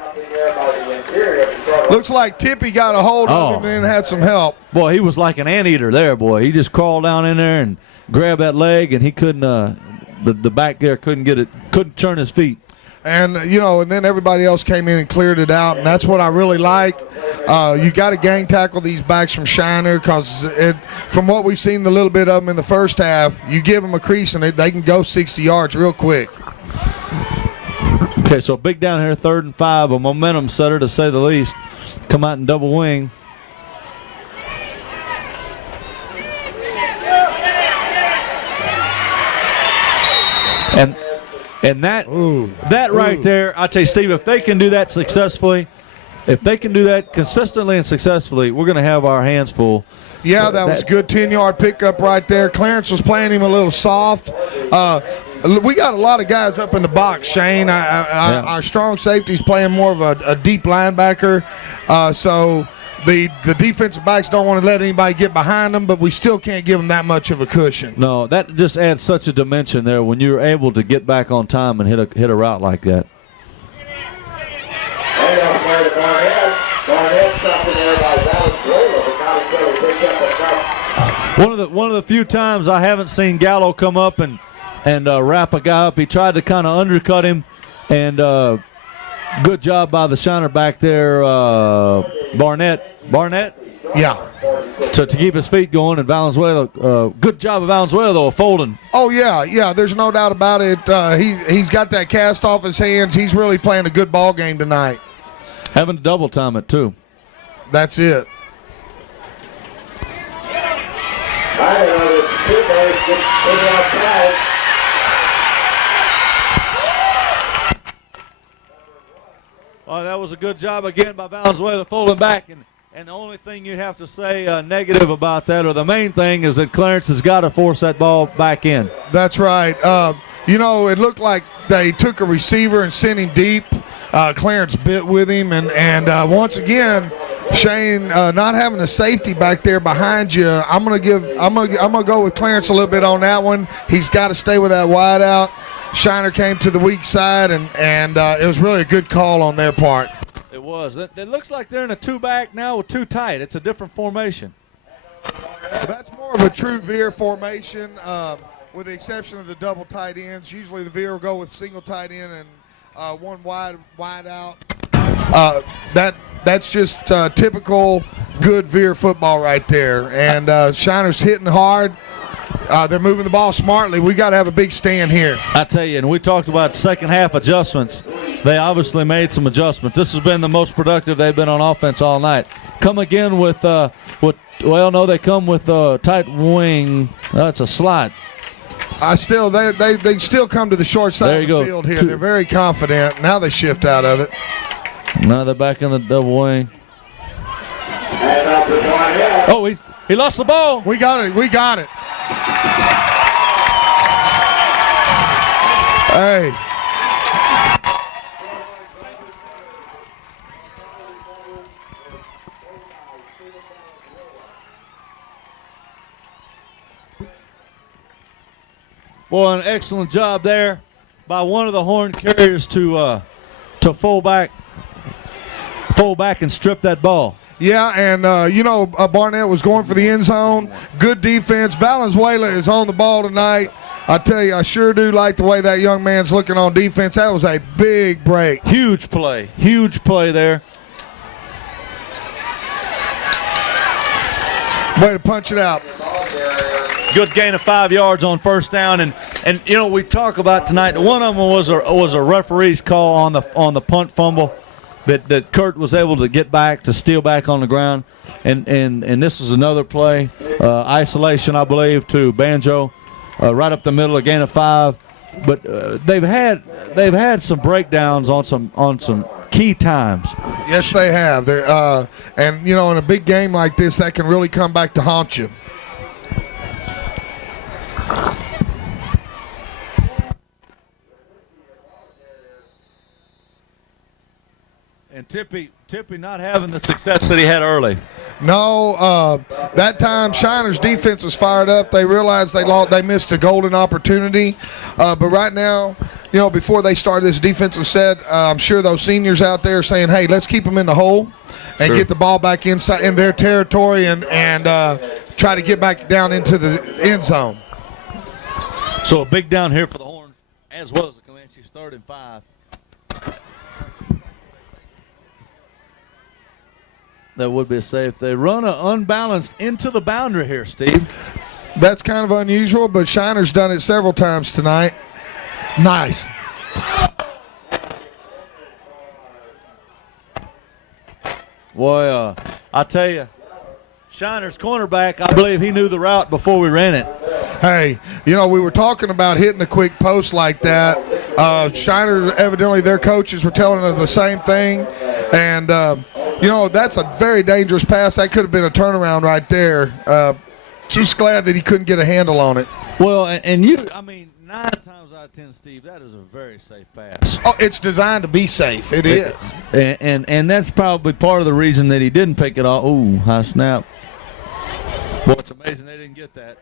Looks like Tippy got a hold of him and had some help. Boy, he was like an anteater there, boy. He just crawled down in there and grabbed that leg, and he couldn't, the back there couldn't get it, couldn't turn his feet. And, and then everybody else came in and cleared it out, and that's what I really like. You got to gang tackle these backs from Shiner because from what we've seen a little bit of them in the first half, you give them a crease and they can go 60 yards real quick. Okay, so big down here, 3rd and 5, a momentum setter to say the least. Come out in double wing. And that right there, I tell you, Steve, if they can do that successfully, if they can do that consistently and successfully, we're going to have our hands full. Yeah, that was a good 10-yard pickup right there. Clarence was playing him a little soft. We got a lot of guys up in the box, Shane. Our strong safety's playing more of a deep linebacker. So the defensive backs don't want to let anybody get behind them, but we still can't give them that much of a cushion. No, that just adds such a dimension there when you're able to get back on time and hit a route like that. One of the few times I haven't seen Gallo come up and wrap a guy up. He tried to kind of undercut him, and good job by the Shiner back there, Barnett. Yeah. To keep his feet going, and Valenzuela, good job of Valenzuela though, folding. Oh yeah, there's no doubt about it. He's got that cast off his hands. He's really playing a good ball game tonight. Having to double time it too. That's it. Oh, that was a good job again by Valenzuela folding back, and the only thing you have to say negative about that, or the main thing, is that Clarence has got to force that ball back in. That's right. It looked like they took a receiver and sent him deep. Clarence bit with him, and once again, Shane, not having a safety back there behind you, I'm gonna go with Clarence a little bit on that one. He's got to stay with that wide out. Shiner came to the weak side, and it was really a good call on their part. It was. It looks like they're in a two-back now with two tight. It's a different formation. That's more of a true veer formation, with the exception of the double tight ends. Usually the veer will go with single tight end and one wide out. That's just typical good veer football right there. And Shiner's hitting hard. They're moving the ball smartly. We got to have a big stand here. I tell you, and we talked about second half adjustments. They obviously made some adjustments. This has been the most productive they've been on offense all night. Come again with they come with tight wing. That's a slot. They still come to the short side of the field here. They're very confident. Now they shift out of it. Now they're back in the double wing. Oh, he lost the ball. We got it. Hey. Boy, an excellent job there by one of the horn carriers to fall back and strip that ball. Yeah, and Barnett was going for the end zone. Good defense. Valenzuela is on the ball tonight. I tell you, I sure do like the way that young man's looking on defense. That was a big break. Huge play there. Way to punch it out. Good gain of 5 yards on first down, and we talk about tonight. One of them was a referee's call on the punt fumble that Kurt was able to get back to steal back on the ground, and this was another play, isolation I believe to Banjo, right up the middle, a gain of 5. But they've had some breakdowns on some key times. Yes, they have. And in a big game like this, that can really come back to haunt you. And Tippy not having the success that he had early. No, that time Shiner's defense was fired up. They realized they missed a golden opportunity. But right now, before they start this defensive set, I'm sure those seniors out there are saying, hey, let's keep them in the hole and get the ball back inside in their territory and try to get back down into the end zone. So a big down here for the Horns, as well as the Comanches, 3rd and 5. That would be safe. They run an unbalanced into the boundary here, Steve. That's kind of unusual, but Shiner's done it several times tonight. Nice. Boy, I tell you, Shiner's cornerback, I believe he knew the route before we ran it. Hey, we were talking about hitting a quick post like that. Shiner, evidently their coaches were telling us the same thing. And, that's a very dangerous pass. That could have been a turnaround right there. Just glad that he couldn't get a handle on it. Well, and 9 times out of 10, Steve, that is a very safe pass. Oh, it's designed to be safe. It is. And that's probably part of the reason that he didn't pick it off. Ooh, high snap. Boy, it's amazing they didn't get that.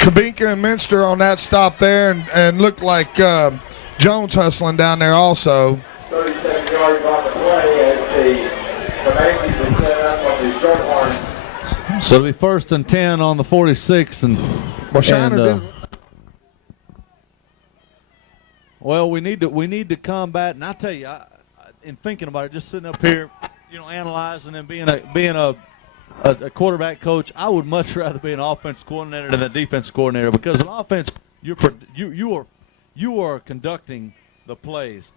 Kabinka and Minster on that stop there and looked like Jones hustling down there also. 37 yards on the play as the Comanches will set up on the Shorthorns. So it'll be 1st and 10 on the 46. Well, we need to combat, and I tell you, in thinking about it, just sitting up here, analyzing and being a quarterback coach, I would much rather be an offense coordinator than a defense coordinator, because an offense, you are conducting the plays.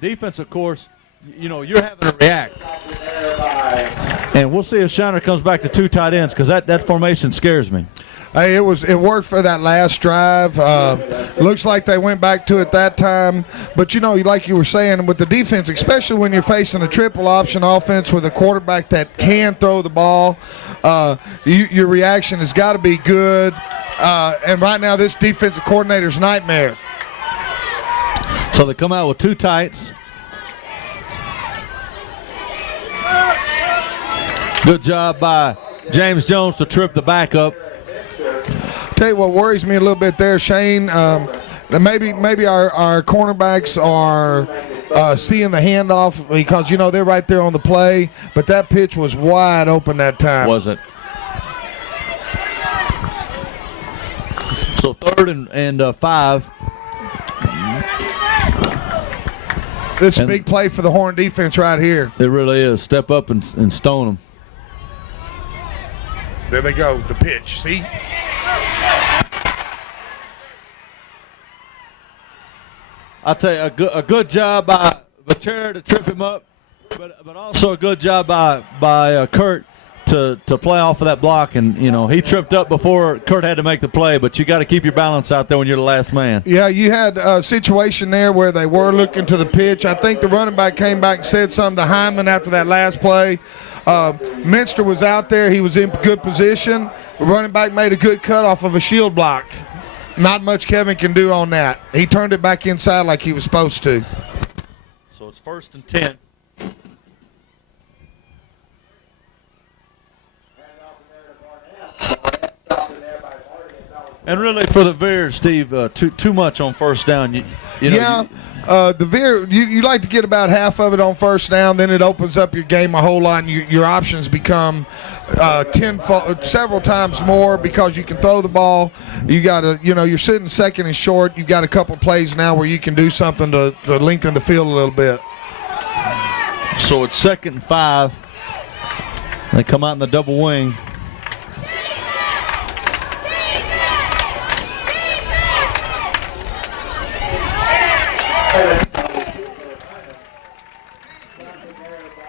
Defense, of course, you're having to react. And we'll see if Shiner comes back to 2 tight ends, because that formation scares me. Hey, it worked for that last drive. Looks like they went back to it that time. But, like you were saying, with the defense, especially when you're facing a triple option offense with a quarterback that can throw the ball, your reaction has got to be good. And right now, this defensive coordinator's nightmare. So they come out with 2 tights. Good job by James Jones to trip the back up. Tell you what worries me a little bit there, Shane. Maybe our cornerbacks are seeing the handoff because they're right there on the play, but that pitch was wide open that time. Was it? So 3rd and 5. This is a big play for the Horn defense right here. It really is. Step up and stone them. There they go, the pitch. See? I'll tell you, a good job by Vachera to trip him up, but also a good job by Kurt to play off of that block. And, he tripped up before Kurt had to make the play, but you got to keep your balance out there when you're the last man. Yeah, you had a situation there where they were looking to the pitch. I think the running back came back and said something to Hyman after that last play. Minster was out there. He was in good position. The running back made a good cut off of a shield block. Not much Kevin can do on that. He turned it back inside like he was supposed to. So it's 1st and 10. And really for the Veers, Steve, too much on 1st down. The Veer, you like to get about half of it on 1st down, then it opens up your game a whole lot, and your options become several times more because you can throw the ball. You got to, you're sitting 2nd and short. You've got a couple plays now where you can do something to lengthen the field a little bit. So it's 2nd and 5. They come out in the double wing.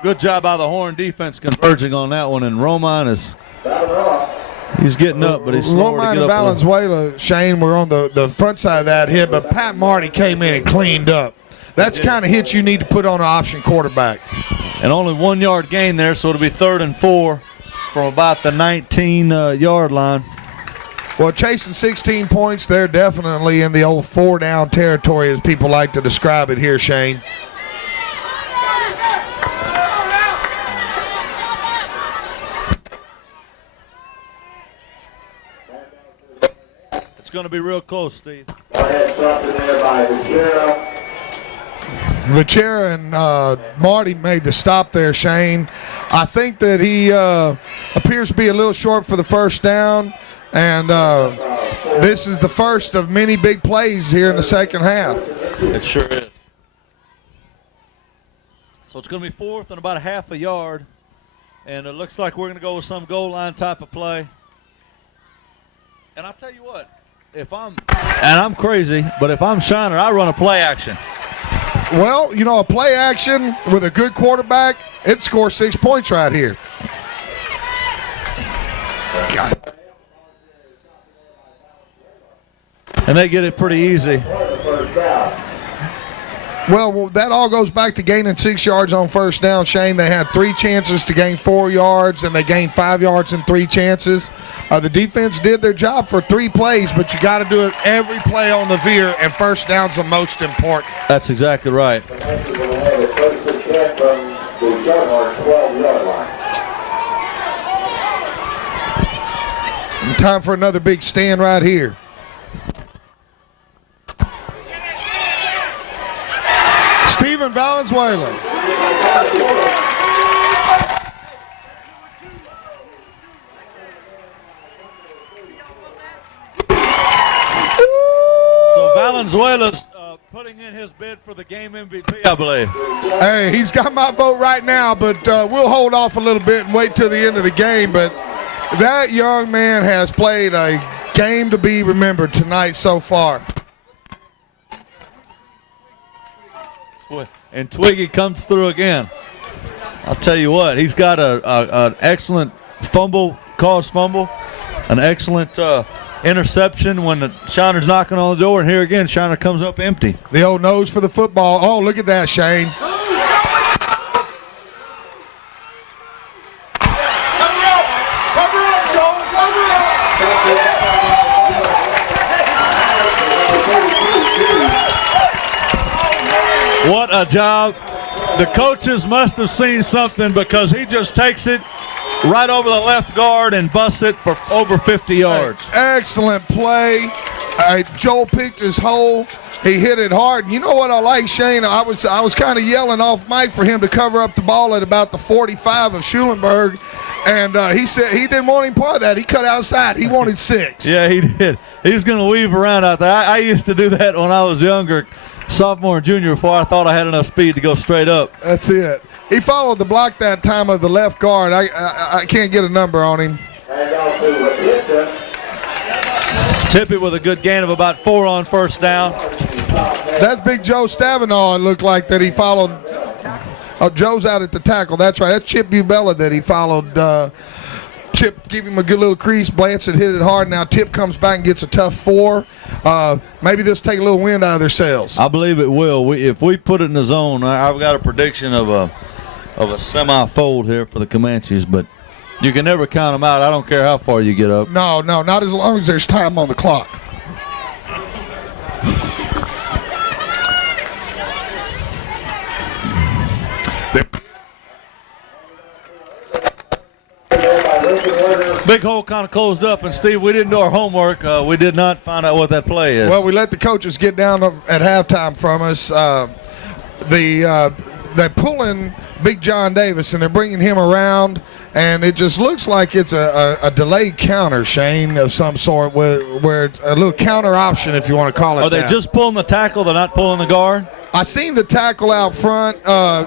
Good job by the Horn defense converging on that one, and Roman he's getting up, but he's slower Roman to get and up. Valenzuela, Shane, were on the front side of that hit, but Pat Marty came in and cleaned up. That's kind of hits you need to put on an option quarterback. And only 1 yard gain there, so it'll be 3rd and 4 from about the 19-yard line. Well, chasing 16 points, they're definitely in the old 4-down territory, as people like to describe it here, Shane. It's going to be real close, Steve. Vachera and Marty made the stop there, Shane. I think that he appears to be a little short for the first down, and this is the first of many big plays here in the second half. It sure is. So it's going to be 4th and about a half a yard, and it looks like we're going to go with some goal line type of play. And I'll tell you what, I'm crazy, but if I'm Shiner, I run a play action. Well, you know, a play action with a good quarterback, it scores 6 points right here. God. And they get it pretty easy. Well, that all goes back to gaining 6 yards on first down, Shane. They had 3 chances to gain 4 yards, and they gained 5 yards in 3 chances. The defense did their job for 3 plays, but you got to do it every play on the veer, and first down's the most important. That's exactly right. And time for another big stand right here. Steven Valenzuela. So Valenzuela's putting in his bid for the game MVP, I believe. Hey, he's got my vote right now, but we'll hold off a little bit and wait till the end of the game. But that young man has played a game to be remembered tonight so far. And Twiggy comes through again. I'll tell you what, he's got an excellent caused fumble, an excellent interception when the Shiner's knocking on the door, and here again, Shiner comes up empty. The old nose for the football. Oh, look at that, Shane. What a job. The coaches must have seen something, because he just takes it right over the left guard and busts it for over 50 yards. Hey, excellent play. Joel picked his hole. He hit it hard. And you know what I like, Shane? I was kind of yelling off mic for him to cover up the ball at about the 45 of Schulenburg. And he said he didn't want any part of that. He cut outside. He wanted 6. Yeah, he did. He's going to weave around out there. I used to do that when I was younger, sophomore and junior, before I thought I had enough speed to go straight up. That's it. He followed the block that time of the left guard. I can't get a number on him. Tippett with a good gain of about 4 on first down. That's Big Joe Stavinaugh, it looked like, that he followed. Oh, Joe's out at the tackle. That's right. That's Chip Bubella that he followed. Chip gave him a good little crease. Blanchard hit it hard. Now Tip comes back and gets a tough 4. Maybe this will take a little wind out of their sails. I believe it will. If we put it in the zone, I've got a prediction of a semi-fold here for the Comanches, but you can never count them out. I don't care how far you get up. No, not as long as there's time on the clock. Big hole kind of closed up, and Steve, we didn't do our homework. We did not find out what that play is. Well, we let the coaches get down at halftime from us. They're pulling Big John Davis, and they're bringing him around, and it just looks like it's a delayed counter, Shane, of some sort, where it's a little counter option, if you want to call it that. Are they just pulling the tackle? They're not pulling the guard? I seen the tackle out front.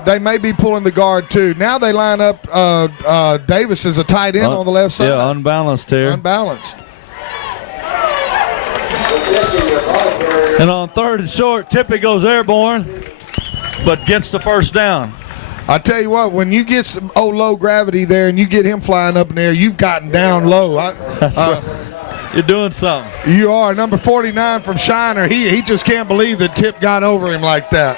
They may be pulling the guard, too. Now they line up Davis as a tight end on the left side. Yeah, unbalanced here. Unbalanced. And on 3rd and short, Tippett goes airborne, but gets the first down. I tell you what, when you get some low gravity there and you get him flying up in the air, you've gotten down low. That's right. You're doing something. You are. Number 49 from Shiner. He just can't believe that Tip got over him like that.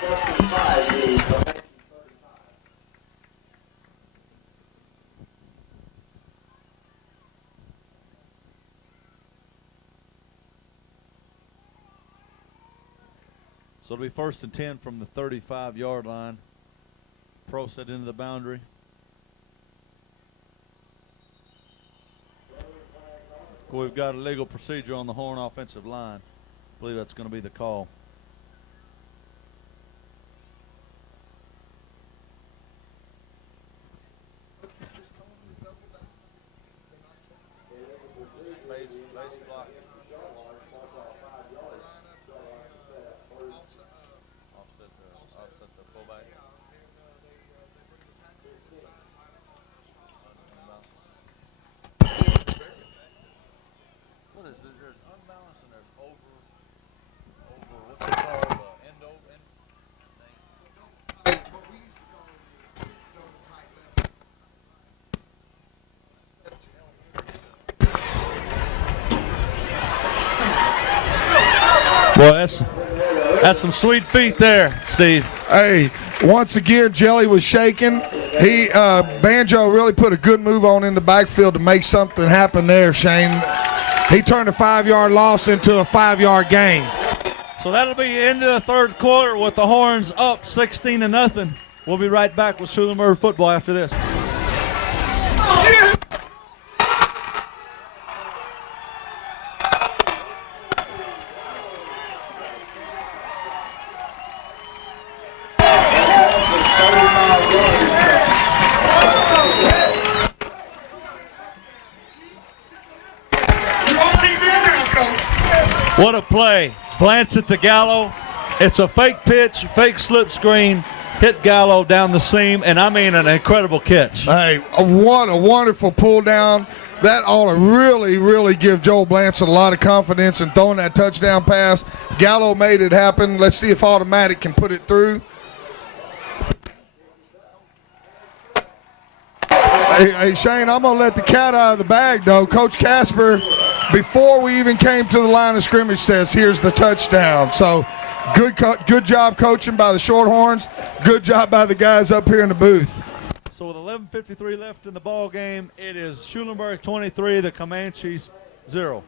So it'll be 1st and 10 from the 35-yard line. Pro set into the boundary. We've got a legal procedure on the Horn offensive line. I believe that's going to be the call. Base block. Offset the fullback. What is this? There's unbalanced and there's over, what's it called? End over, Boy, that's some sweet feet there, Steve. Hey, once again, Jelly was shaking. Banjo really put a good move on in the backfield to make something happen there, Shane. He turned a 5-yard loss into a 5-yard gain. So that'll be into the third quarter with the Horns up 16-0. We'll be right back with Schulenburg football after this. What a play. Glance it to Gallo. It's a fake pitch, fake slip screen, hit Gallo down the seam, and I mean an incredible catch. Hey, what a wonderful pull down. That ought to really, really give Joel Blanchard a lot of confidence in throwing that touchdown pass. Gallo made it happen. Let's see if Automatic can put it through. Hey, Shane, I'm going to let the cat out of the bag, though. Coach Casper, before we even came to the line of scrimmage, says, here's the touchdown. So good job coaching by the Shorthorns. Good job by the guys up here in the booth. So with 11:53 left in the ball game, it is Schulenburg 23, the Comanches 0.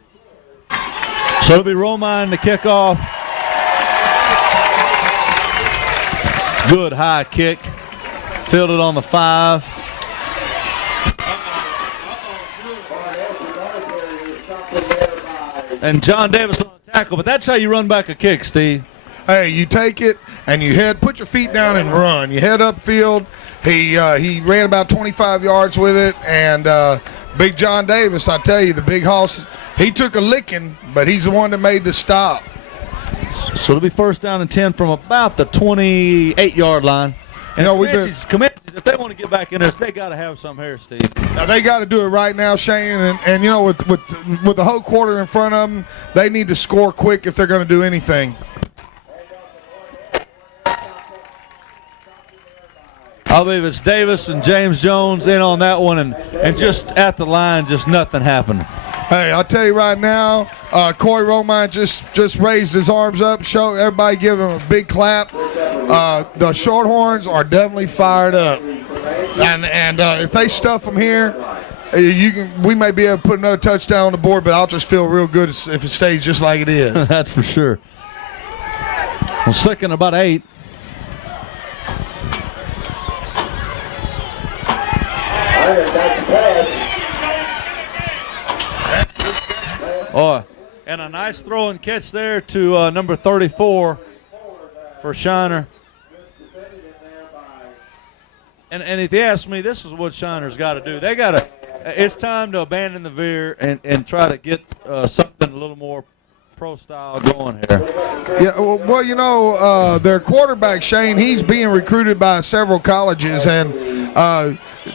So it'll be Romine to kick off. Good high kick. Fielded on the 5. And John Davis on the tackle, but that's how you run back a kick, Steve. Hey, you take it and you put your feet down and run. You head upfield. He ran about 25 yards with it, and Big John Davis, I tell you, the big hoss, he took a licking, but he's the one that made the stop. So it'll be 1st down and 10 from about the 28-yard line. And Comanches, if they want to get back in this, they got to have some here, Steve. Now they got to do it right now, Shane. And you know, with the whole quarter in front of them, they need to score quick if they're going to do anything. I believe it's Davis and James Jones in on that one, and just at the line, just nothing happened. Hey, I'll tell you right now, Corey Romine just raised his arms up. Show everybody, give him a big clap. The Shorthorns are definitely fired up, and if they stuff them here, we may be able to put another touchdown on the board. But I'll just feel real good if it stays just like it is. That's for sure. Well, 2nd about 8. Oh, and a nice throw and catch there to number 34 for Shiner. And if you ask me, this is what Shiner's got to do. It's time to abandon the veer and try to get something a little more pro style going here. Yeah, well, you know, their quarterback, Shane, he's being recruited by several colleges, and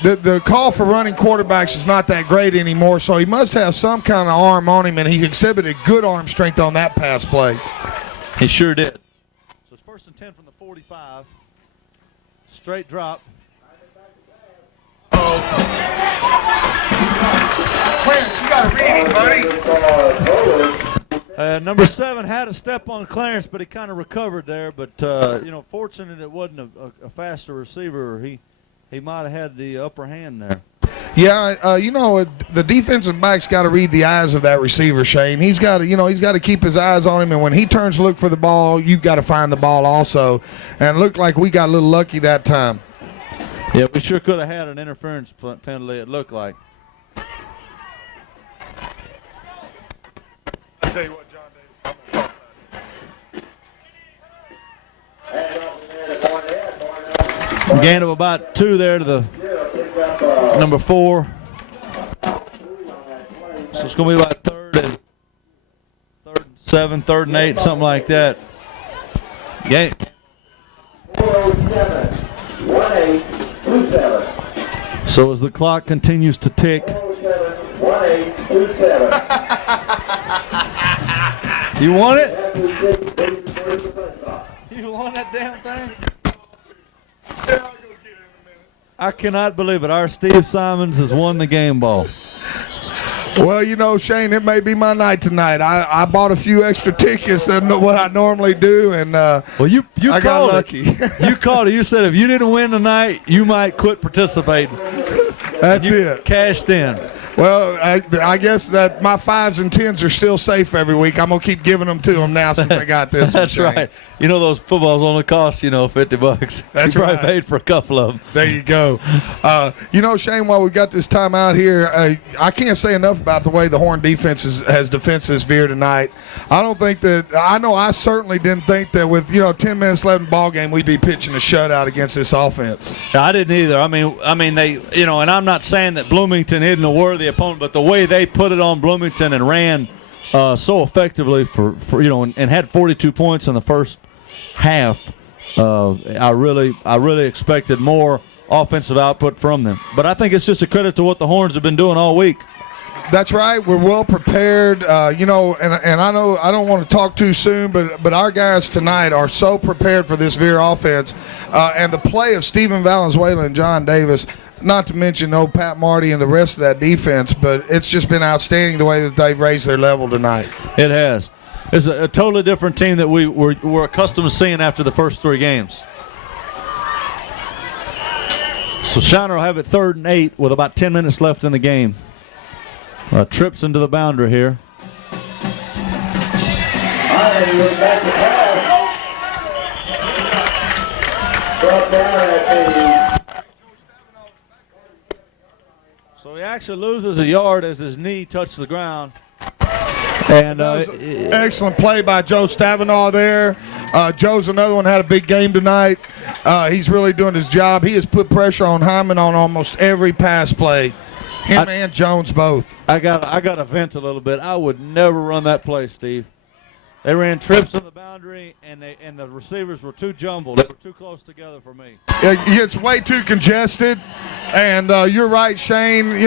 the call for running quarterbacks is not that great anymore, so he must have some kind of arm on him, and he exhibited good arm strength on that pass play. He sure did. So it's 1st and 10 from the 45. Straight drop. Clarence, you got a reading, buddy. Number 7 had a step on Clarence, but he kind of recovered there. But, you know, fortunate it wasn't a faster receiver. He might have had the upper hand there. Yeah, the defensive back's got to read the eyes of that receiver, Shane. He's got to keep his eyes on him, and when he turns to look for the ball, you've got to find the ball also. And it looked like we got a little lucky that time. Yeah, we sure could have had an interference penalty, it looked like. I'll tell you what, John Davis, Gain of about 2 there to the number 4. So it's going to be about 3rd and 7, 3rd and 8, something like that. Gain. 407, 1827. So as the clock continues to tick, 407, 1827. you want it? You want that damn thing? I cannot believe it. Our Steve Simons has won the game ball. Well, Shane, it may be my night tonight. I bought a few extra tickets than what I normally do, and well, you I got called lucky. You called it. You said if you didn't win tonight, you might quit participating. That's it. Cashed in. Well, I guess that my 5s and 10s are still safe every week. I'm gonna keep giving them to them now since I got this. That's one, right. Those footballs only cost $50. That's you probably right. paid for a couple of them. There you go. Shane, while we got this time out here, I can't say enough about the way the Horn defense has defensed this veer tonight. I certainly didn't think that with 10 minutes left in the ball game we'd be pitching a shutout against this offense. I didn't either. I mean they and I'm not saying that Bloomington isn't a worthy opponent, but the way they put it on Bloomington and ran so effectively for and had 42 points in the first half, I really expected more offensive output from them. But I think it's just a credit to what the Horns have been doing all week. That's right. We're well prepared, and I know I don't want to talk too soon, but our guys tonight are so prepared for this Veer offense, and the play of Stephen Valenzuela and John Davis, not to mention Pat Marty and the rest of that defense, but it's just been outstanding the way that they've raised their level tonight. It has. It's a totally different team that we're accustomed to seeing after the first 3 games. So Shiner will have it 3rd and 8 with about 10 minutes left in the game. Trips into the boundary here. So he actually loses a yard as his knee touched the ground. And excellent play by Joe Stavinaugh there. Joe's another one, had a big game tonight. He's really doing his job. He has put pressure on Hyman on almost every pass play. Him and Jones both. I got to vent a little bit. I would never run that play, Steve. They ran trips on the boundary, and the receivers were too jumbled. They were too close together for me. It's way too congested, and you're right, Shane.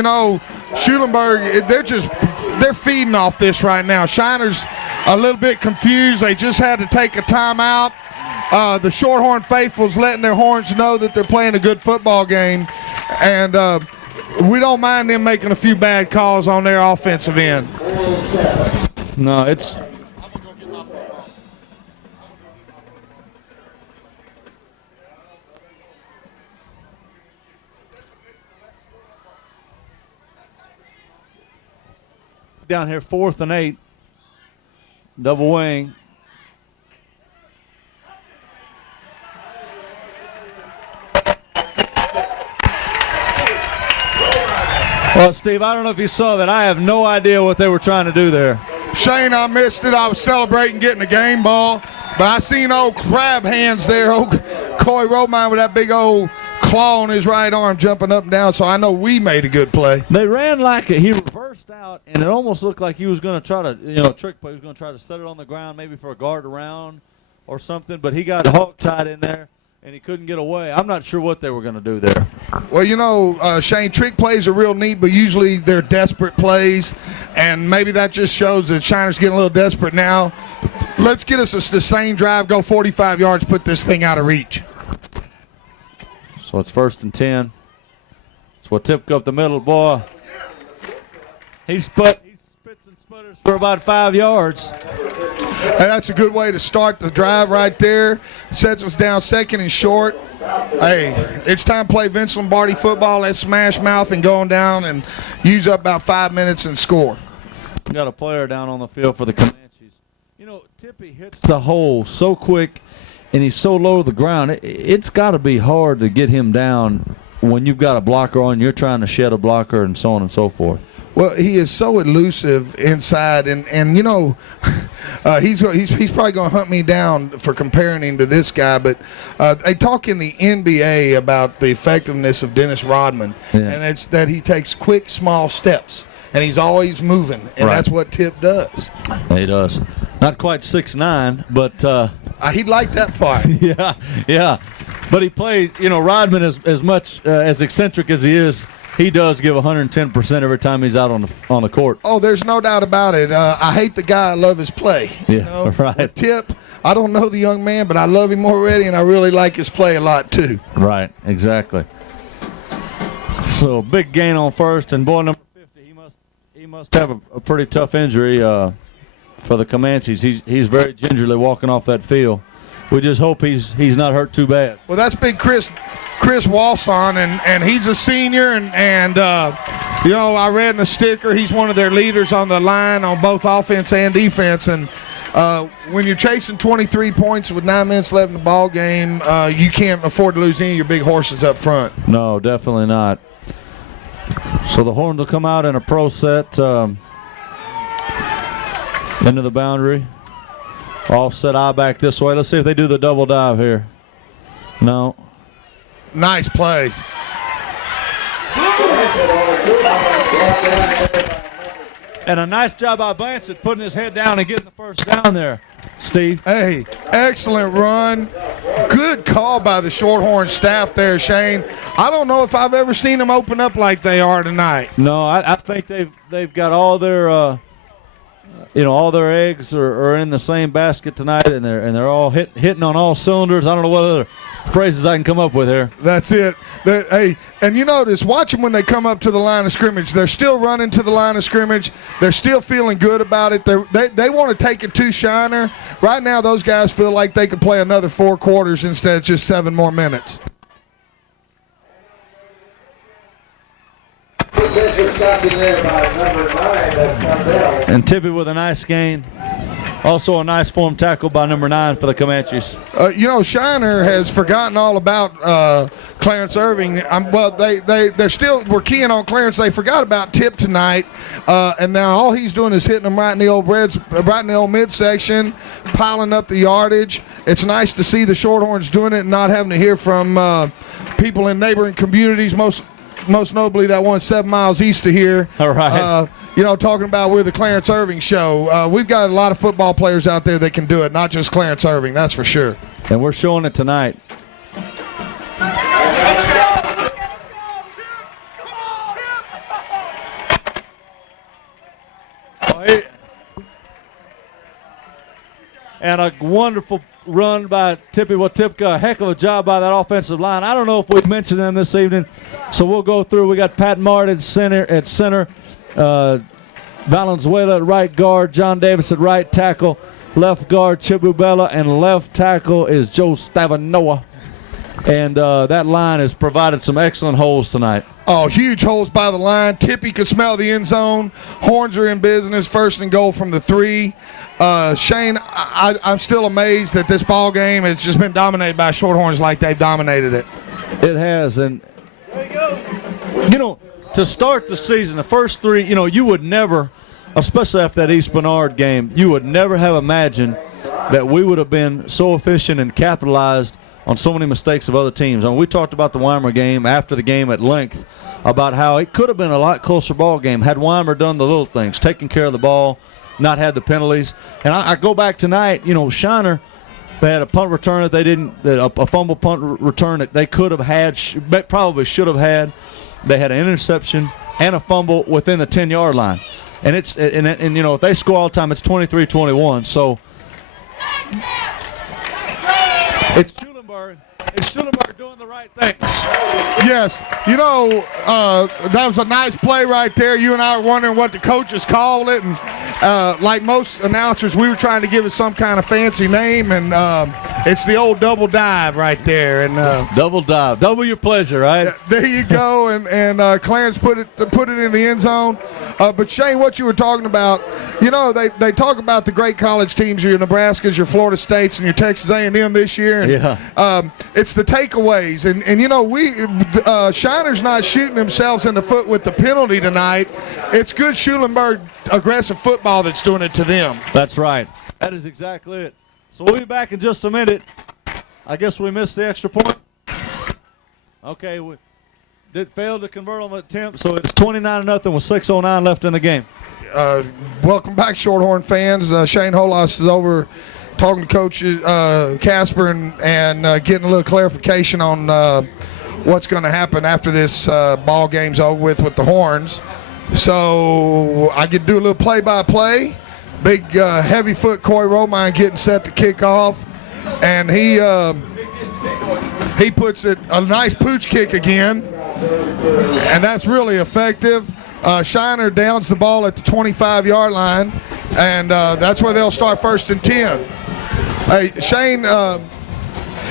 Schulenburg, they're feeding off this right now. Shiner's a little bit confused. They just had to take a timeout. The Shorthorn faithful's letting their horns know that they're playing a good football game, and we don't mind them making a few bad calls on their offensive end. No, it's down here 4th and 8. Double wing. Well, Steve, I don't know if you saw that. I have no idea what they were trying to do there. Shane, I missed it. I was celebrating getting the game ball, but I seen old crab hands there, old Coy Romine with that big old claw on his right arm jumping up and down, so I know we made a good play. They ran like it. He reversed out, and it almost looked like he was going to try to, trick play. He was going to try to set it on the ground maybe for a guard around or something, but he got hog-tied in there, and he couldn't get away. I'm not sure what they were going to do there. Well, Shane, trick plays are real neat, but usually they're desperate plays, and maybe that just shows that Shiner's getting a little desperate now. Let's get us a sustained drive, go 45 yards, put this thing out of reach. So it's 1st and 10. It's what Tipka up the middle, boy. He spits and sputters for about 5 yards. And that's a good way to start the drive right there. Sets us down 2nd and short. Hey, it's time to play Vince Lombardi football. Let's smash mouth and go on down and use up about 5 minutes and score. We got a player down on the field for the Comanches. You know, Tippy hits the hole so quick, and he's so low to the ground. It's got to be hard to get him down when you've got a blocker on, you're trying to shed a blocker and so on and so forth. Well, he is so elusive inside, and you know, he's probably going to hunt me down for comparing him to this guy. But they talk in the NBA about the effectiveness of Dennis Rodman, and it's that he takes quick, small steps, and he's always moving, and that's what Tip does. He does. Not quite 6'9", but he'd like that part. yeah. But he plays. You know, Rodman as much as eccentric as he is. He does give 110% every time he's out on the court. Oh, there's no doubt about it. I hate the guy. I love his play. You know? Right. With Tip, I don't know the young man, but I love him already, and I really like his play a lot too. Right, exactly. So big gain on first, and boy number 50, he must have a pretty tough injury for the Comanches. He's very gingerly walking off that field. We just hope he's not hurt too bad. Well, that's big Chris Walson, and he's a senior, and you know, I read in the sticker he's one of their leaders on the line on both offense and defense, and when you're chasing 23 points with 9 minutes left in the ball game, you can't afford to lose any of your big horses up front. No, definitely not. So the Horns will come out in a pro set into the boundary. Offset eye back this way. Let's see if they do the double dive here. No. Nice play. And a nice job by Blanchett putting his head down and getting the first down there, Steve. Hey, excellent run. Good call by the Shorthorns staff there, Shane. I don't know if I've ever seen them open up like they are tonight. No, I think they've got all their all their eggs are in the same basket tonight, and they're all hitting on all cylinders. I don't know what other phrases I can come up with here. That's it. Hey, and you notice, watch them when they come up to the line of scrimmage. They're still running to the line of scrimmage. They're still feeling good about it. They want to take it to Shiner. Right now, those guys feel like they could play another 4 quarters instead of just 7 more minutes. And Tippy with a nice gain. Also a nice form tackle by number 9 for the Comanches. You know, Shiner has forgotten all about Clarence Irving. We're keying on Clarence. They forgot about Tip tonight, and now all he's doing is hitting them right in the old midsection, piling up the yardage. It's nice to see the Shorthorns doing it and not having to hear from people in neighboring communities. Most notably that one 7 miles east of here. All right. Talking about we're the Clarence Irving show. We've got a lot of football players out there that can do it, not just Clarence Irving, that's for sure. And we're showing it tonight. And a wonderful run by Tippy Watipka. A heck of a job by that offensive line. I don't know if we've mentioned them this evening, so we'll go through. We got Pat Mart at center, Valenzuela at right guard, John Davis at right tackle, left guard Chip Bubella, and left tackle is Joe Stavanoa. And that line has provided some excellent holes tonight. Oh, huge holes by the line. Tippy could smell the end zone. Horns are in business. 1st and goal from the 3. Shane, I'm still amazed that this ball game has just been dominated by Shorthorns like they've dominated it. It has, and to start the season, the first 3, you would never, especially after that East Bernard game, you would never have imagined that we would have been so efficient and capitalized on so many mistakes of other teams. I mean, we talked about the Weimar game after the game at length about how it could have been a lot closer ball game had Weimar done the little things, taking care of the ball, not had the penalties. And I go back tonight, Shiner, they had a punt return that they didn't, a fumble punt return that they could have had, probably should have had. They had an interception and a fumble within the 10-yard line. And if they score all the time, it's 23-21. So it's Schulenburg doing the right things. Yes. That was a nice play right there. You and I were wondering what the coaches called it, like most announcers, we were trying to give it some kind of fancy name, and it's the old double dive right there. And double dive, double your pleasure, right? there you go. And Clarence put it in the end zone. But Shane, what you were talking about, you know, they talk about the great college teams, your Nebraskas, your Florida States, and your Texas A&M this year. And, yeah. It's the takeaways, and you know, Shiner's not shooting themselves in the foot with the penalty tonight. It's good Schulenburg aggressive football that's doing it to them. That's right. That is exactly it. So we'll be back in just a minute. I guess we missed the extra point. Okay, we did fail to convert on the attempt, so it's 29-0 with 6:09 left in the game. Welcome back, Shorthorn fans. Shane Holas is over talking to Coach Casper and getting a little clarification on what's going to happen after this ball game's over with the Horns. So I could do a little play-by-play. Big heavy foot Coy Romine getting set to kick off, and he puts it a nice pooch kick again, and that's really effective. Shiner downs the ball at the 25-yard line, and that's where they'll start 1st and 10. Hey, Shane,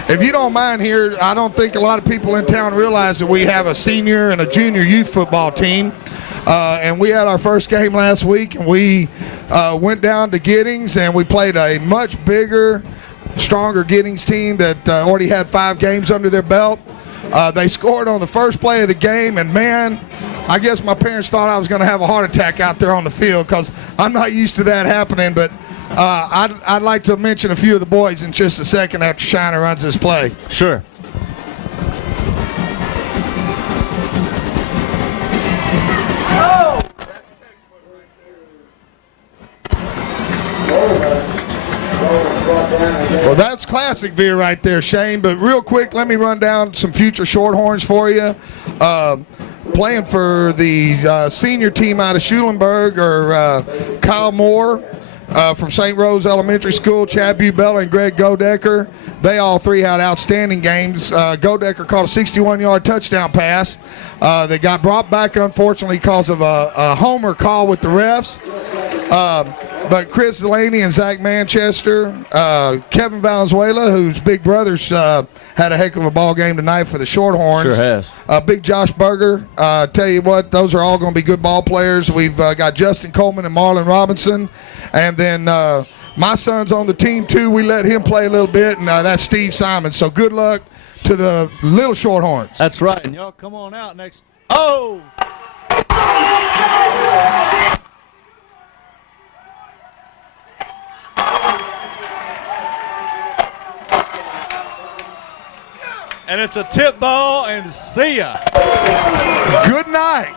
if you don't mind here, I don't think a lot of people in town realize that we have a senior and a junior youth football team. And we had our first game last week, and we went down to Giddings, and we played a much bigger, stronger Giddings team that already had 5 games under their belt. They scored on the first play of the game, and man, I guess my parents thought I was going to have a heart attack out there on the field because I'm not used to that happening. But I'd like to mention a few of the boys in just a second after Shiner runs this play. Sure. Well, that's classic Veer right there, Shane. But real quick, let me run down some future Shorthorns for you. Playing for the senior team out of Schulenburg are Kyle Moore from St. Rose Elementary School, Chad Bubella, and Greg Godecker. They all 3 had outstanding games. Godecker caught a 61-yard touchdown pass. They got brought back, unfortunately, because of a homer call with the refs. But Chris Delaney and Zach Manchester, Kevin Valenzuela, whose big brothers had a heck of a ball game tonight for the Shorthorns. Sure has. Big Josh Berger. Tell you what, those are all going to be good ball players. We've got Justin Coleman and Marlon Robinson. And then my son's on the team, too. We let him play a little bit, and that's Steve Simon. So good luck to the little Shorthorns. That's right. And y'all come on out next. Oh! And it's a tip ball, and see ya. Good night.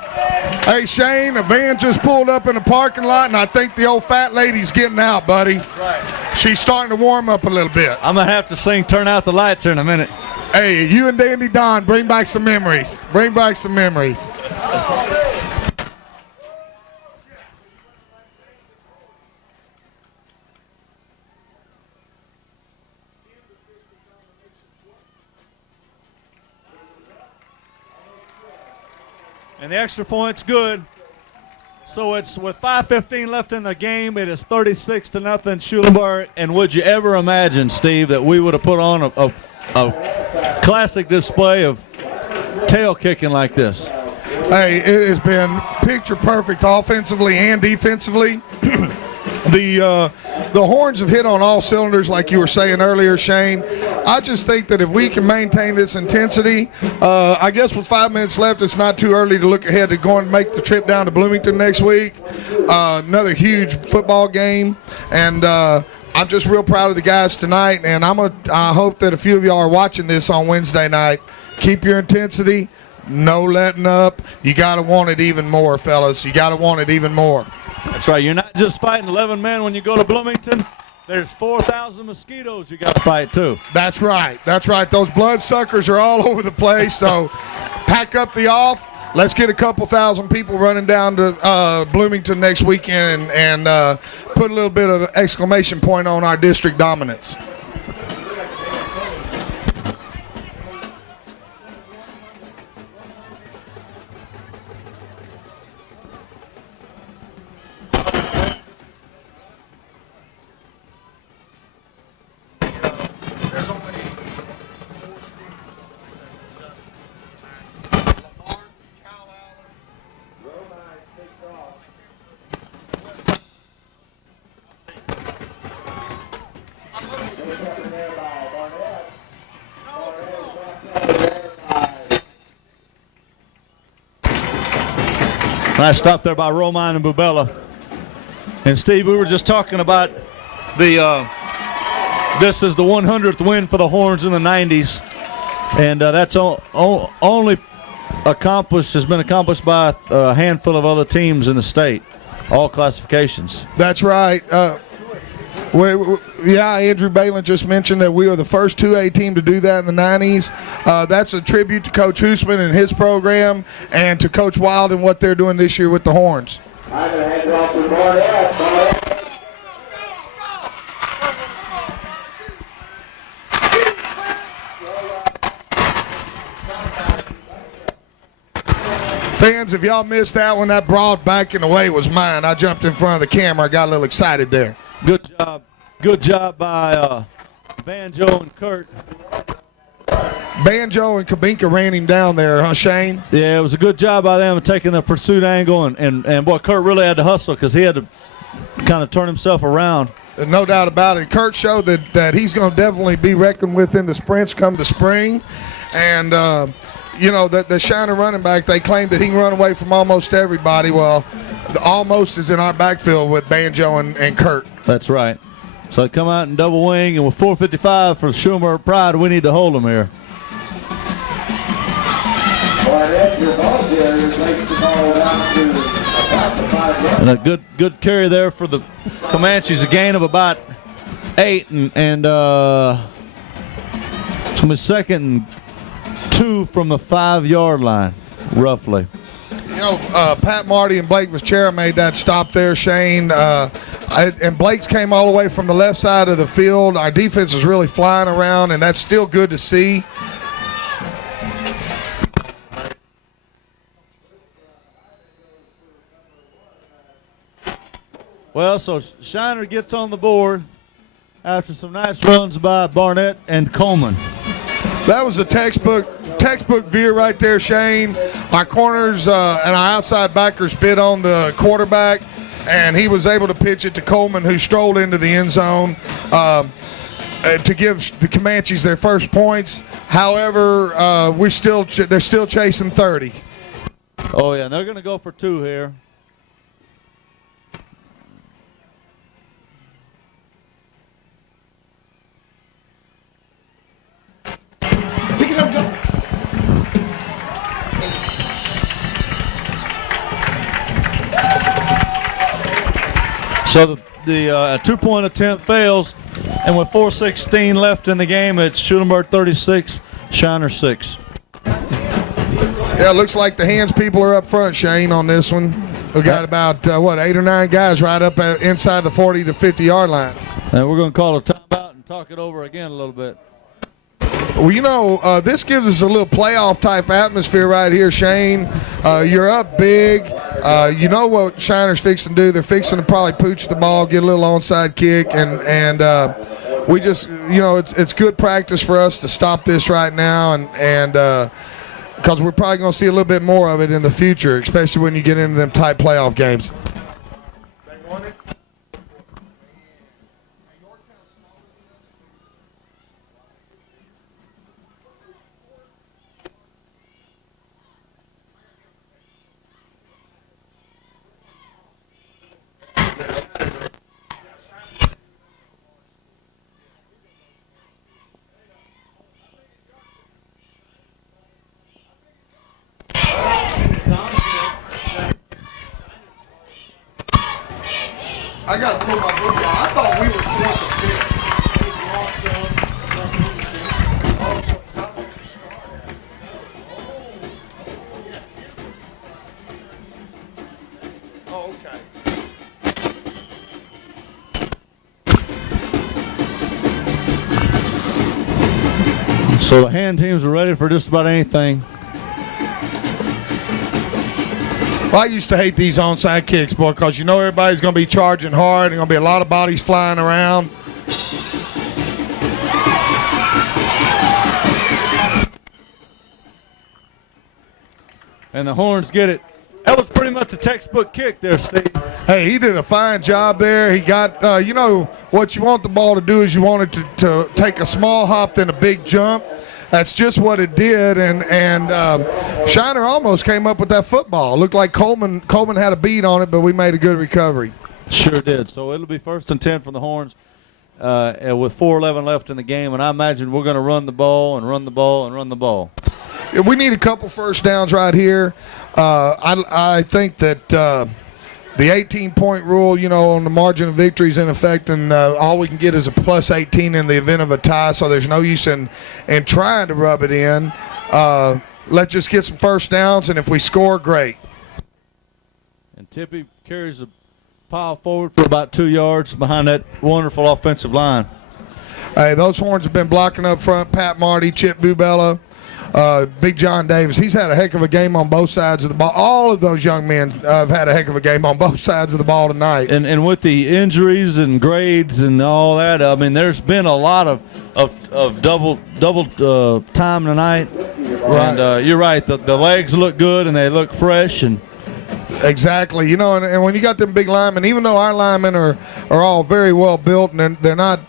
Hey, Shane, a van just pulled up in the parking lot, and I think the old fat lady's getting out, buddy. Right. She's starting to warm up a little bit. I'm going to have to sing Turn Out the Lights here in a minute. Hey, you and Dandy Don, bring back some memories. Bring back some memories. And the extra point's good. So it's with 5:15 left in the game. It is 36-0 Schulenburg. And would you ever imagine, Steve, that we would have put on a classic display of tail kicking like this? Hey, it has been picture perfect offensively and defensively. The Horns have hit on all cylinders, like you were saying earlier, Shane. I just think that if we can maintain this intensity, I guess with 5 minutes left, it's not too early to look ahead to going and make the trip down to Bloomington next week. Another huge football game, and I'm just real proud of the guys tonight. And I hope that a few of y'all are watching this on Wednesday night. Keep your intensity. No letting up. You got to want it even more, fellas. You got to want it even more. That's right. You're not just fighting 11 men when you go to Bloomington. There's 4,000 mosquitoes you got to fight, too. That's right. That's right. Those bloodsuckers are all over the place. So pack up the off. Let's get a couple thousand people running down to Bloomington next weekend and put a little bit of exclamation point on our district dominance. Nice stop there by Romine and Bubella. And Steve, we were just talking about this is the 100th win for the Horns in the 90s, and that's only has been accomplished by a handful of other teams in the state, all classifications. That's right. Andrew Balin just mentioned that we are the first 2A team to do that in the 90s. That's a tribute to Coach Hoosman and his program, and to Coach Wild and what they're doing this year with the Horns. I'm going to hand it off to Barnett. Fans, if y'all missed that one, that broad back in the way was mine. I jumped in front of the camera. I got a little excited there. Good job. Good job by Banjo and Kurt. Banjo and Kabinka ran him down there, huh, Shane? Yeah, it was a good job by them taking the pursuit angle, and boy, Kurt really had to hustle because he had to kind of turn himself around. No doubt about it. Kurt showed that he's going to definitely be reckoned with in the sprints come the spring. And, the Shiner running back, they claim that he can run away from almost everybody. Well, the almost is in our backfield with Banjo and Kurt. That's right. So they come out in double wing, and with 4:55 for Schulenburg Pride, we need to hold them here. And a good carry there for the Comanches, a gain of about 8, and it's going to be 2nd and 2 from the 5-yard line, roughly. Pat Marty and Blake Vizchera made that stop there, Shane. And Blake's came all the way from the left side of the field. Our defense is really flying around, and that's still good to see. Well, so Shiner gets on the board after some nice runs by Barnett and Coleman. That was a textbook veer right there, Shane. Our corners and our outside backers bid on the quarterback, and he was able to pitch it to Coleman, who strolled into the end zone to give the Comanches their first points. However, they're still chasing 30. Oh yeah, and they're going to go for 2 here. Pick it up, go. So the 2-point attempt fails, and with 4:16 left in the game, it's Schulenburg 36, Shiner 6. Yeah, it looks like the hands people are up front, Shane, on this one. We got about 8 or 9 guys right up inside the 40 to 50-yard line. And we're going to call a timeout and talk it over again a little bit. Well, this gives us a little playoff type atmosphere right here, Shane. You're up big. You know what Shiner's fixing to do. They're fixing to probably pooch the ball, get a little onside kick, and we just, it's good practice for us to stop this right now, and because we're probably going to see a little bit more of it in the future, especially when you get into them tight playoff games. They won it. I got to pull my book out. I thought we were 4th or 5th. Oh, okay. So the hand teams are ready for just about anything. Well, I used to hate these onside kicks, boy, because everybody's going to be charging hard. There's going to be a lot of bodies flying around. And the Horns get it. That was pretty much a textbook kick there, Steve. Hey, he did a fine job there. He got, what you want the ball to do is you want it to take a small hop, then a big jump. That's just what it did, and Shiner almost came up with that football. Looked like Coleman had a beat on it, but we made a good recovery. Sure did. So it'll be 1st and 10 from the Horns with 4:11 left in the game, and I imagine we're going to run the ball and run the ball and run the ball. We need a couple first downs right here. I think that the 18-point rule, on the margin of victory is in effect, and all we can get is a plus 18 in the event of a tie, so there's no use in trying to rub it in. Let's just get some first downs, and if we score, great. And Tippy carries the pile forward for about 2 yards behind that wonderful offensive line. Hey, those Horns have been blocking up front. Pat Marty, Chip Bubella, Big John Davis. He's had a heck of a game on both sides of the ball. All of those young men have had a heck of a game on both sides of the ball tonight. And with the injuries and grades and all that, I mean, there's been a lot of double time tonight. Right. And you're right. The legs look good and they look fresh. And exactly. And when you got them big linemen, even though our linemen are all very well built and they're not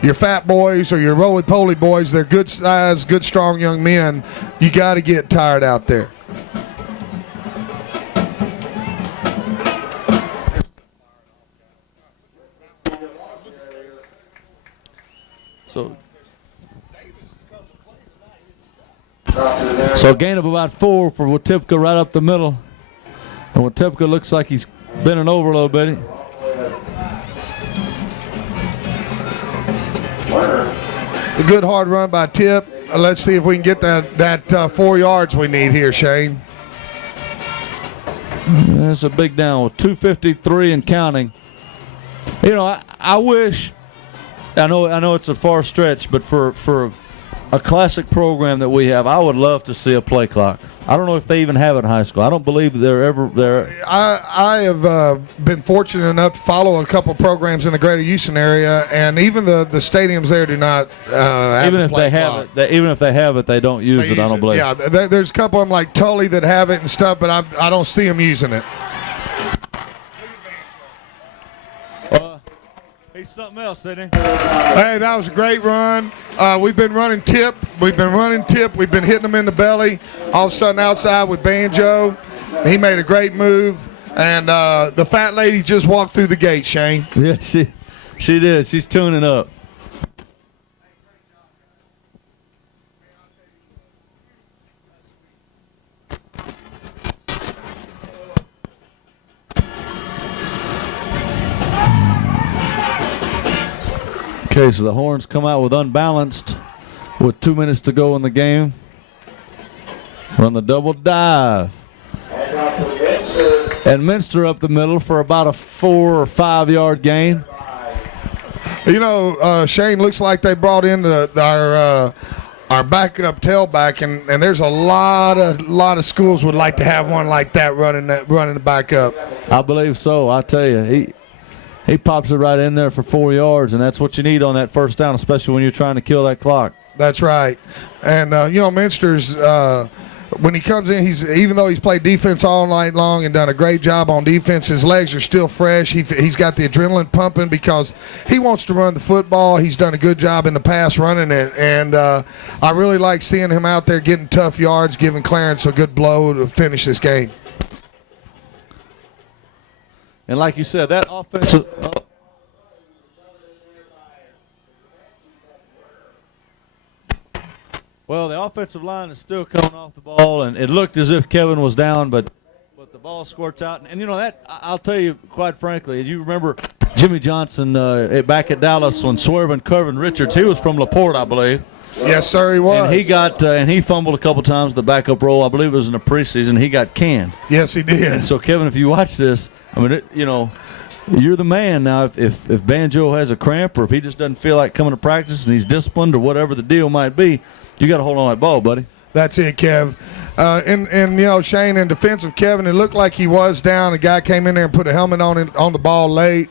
your fat boys or your roly-poly boys, they're good size, good strong young men, you got to get tired out there. So a gain of about 4 for Watifka right up the middle. And Watifka looks like he's bending over a little bit. A good hard run by Tip. Let's see if we can get that 4 yards we need here, Shane. That's a big down with 2:53 and counting. I wish. I know it's a far stretch, but for a classic program that we have, I would love to see a play clock. I don't know if they even have it in high school. I don't believe they're ever there. I have been fortunate enough to follow a couple programs in the greater Houston area, and even the stadiums there do not have even if they clock. have it. Even if they have it, they don't use it. I don't believe. Yeah, there's a couple of them like Tully that have it and stuff, but I don't see them using it. He's something else, isn't he? Hey, that was a great run. We've been running tip. We've been hitting them in the belly. All of a sudden outside with Banjo. He made a great move. And the fat lady just walked through the gate, Shane. Yeah, she did. She's tuning up. Okay, so the Horns come out with unbalanced with 2 minutes to go in the game. Run the double dive. And Minster up the middle for about a 4 or 5 yard gain. Shane, looks like they brought in our backup tailback, and there's a lot of schools would like to have one like that running the backup. I believe so. I tell you, he pops it right in there for 4 yards, and that's what you need on that first down, especially when you're trying to kill that clock. That's right. And, Minster's, when he comes in, even though he's played defense all night long and done a great job on defense, his legs are still fresh. He's got the adrenaline pumping because he wants to run the football. He's done a good job in the past running it. And I really like seeing him out there getting tough yards, giving Clarence a good blow to finish this game. And like you said, that offensive well, the offensive line is still coming off the ball, and it looked as if Kevin was down, but the ball squirts out. And that I'll tell you quite frankly, you remember Jimmy Johnson back at Dallas when swerving Curvin Richards. He was from LaPorte, I believe. Yes, sir, he was. And he got and he fumbled a couple times the backup role. I believe it was in the preseason. He got canned. Yes, he did. And so, Kevin, if you watch this, I mean, you're the man now. If Banjo has a cramp or if he just doesn't feel like coming to practice and he's disciplined or whatever the deal might be, you got to hold on that ball, buddy. That's it, Kev. And Shane, in defense of Kevin, it looked like he was down. A guy came in there and put a helmet on the ball late.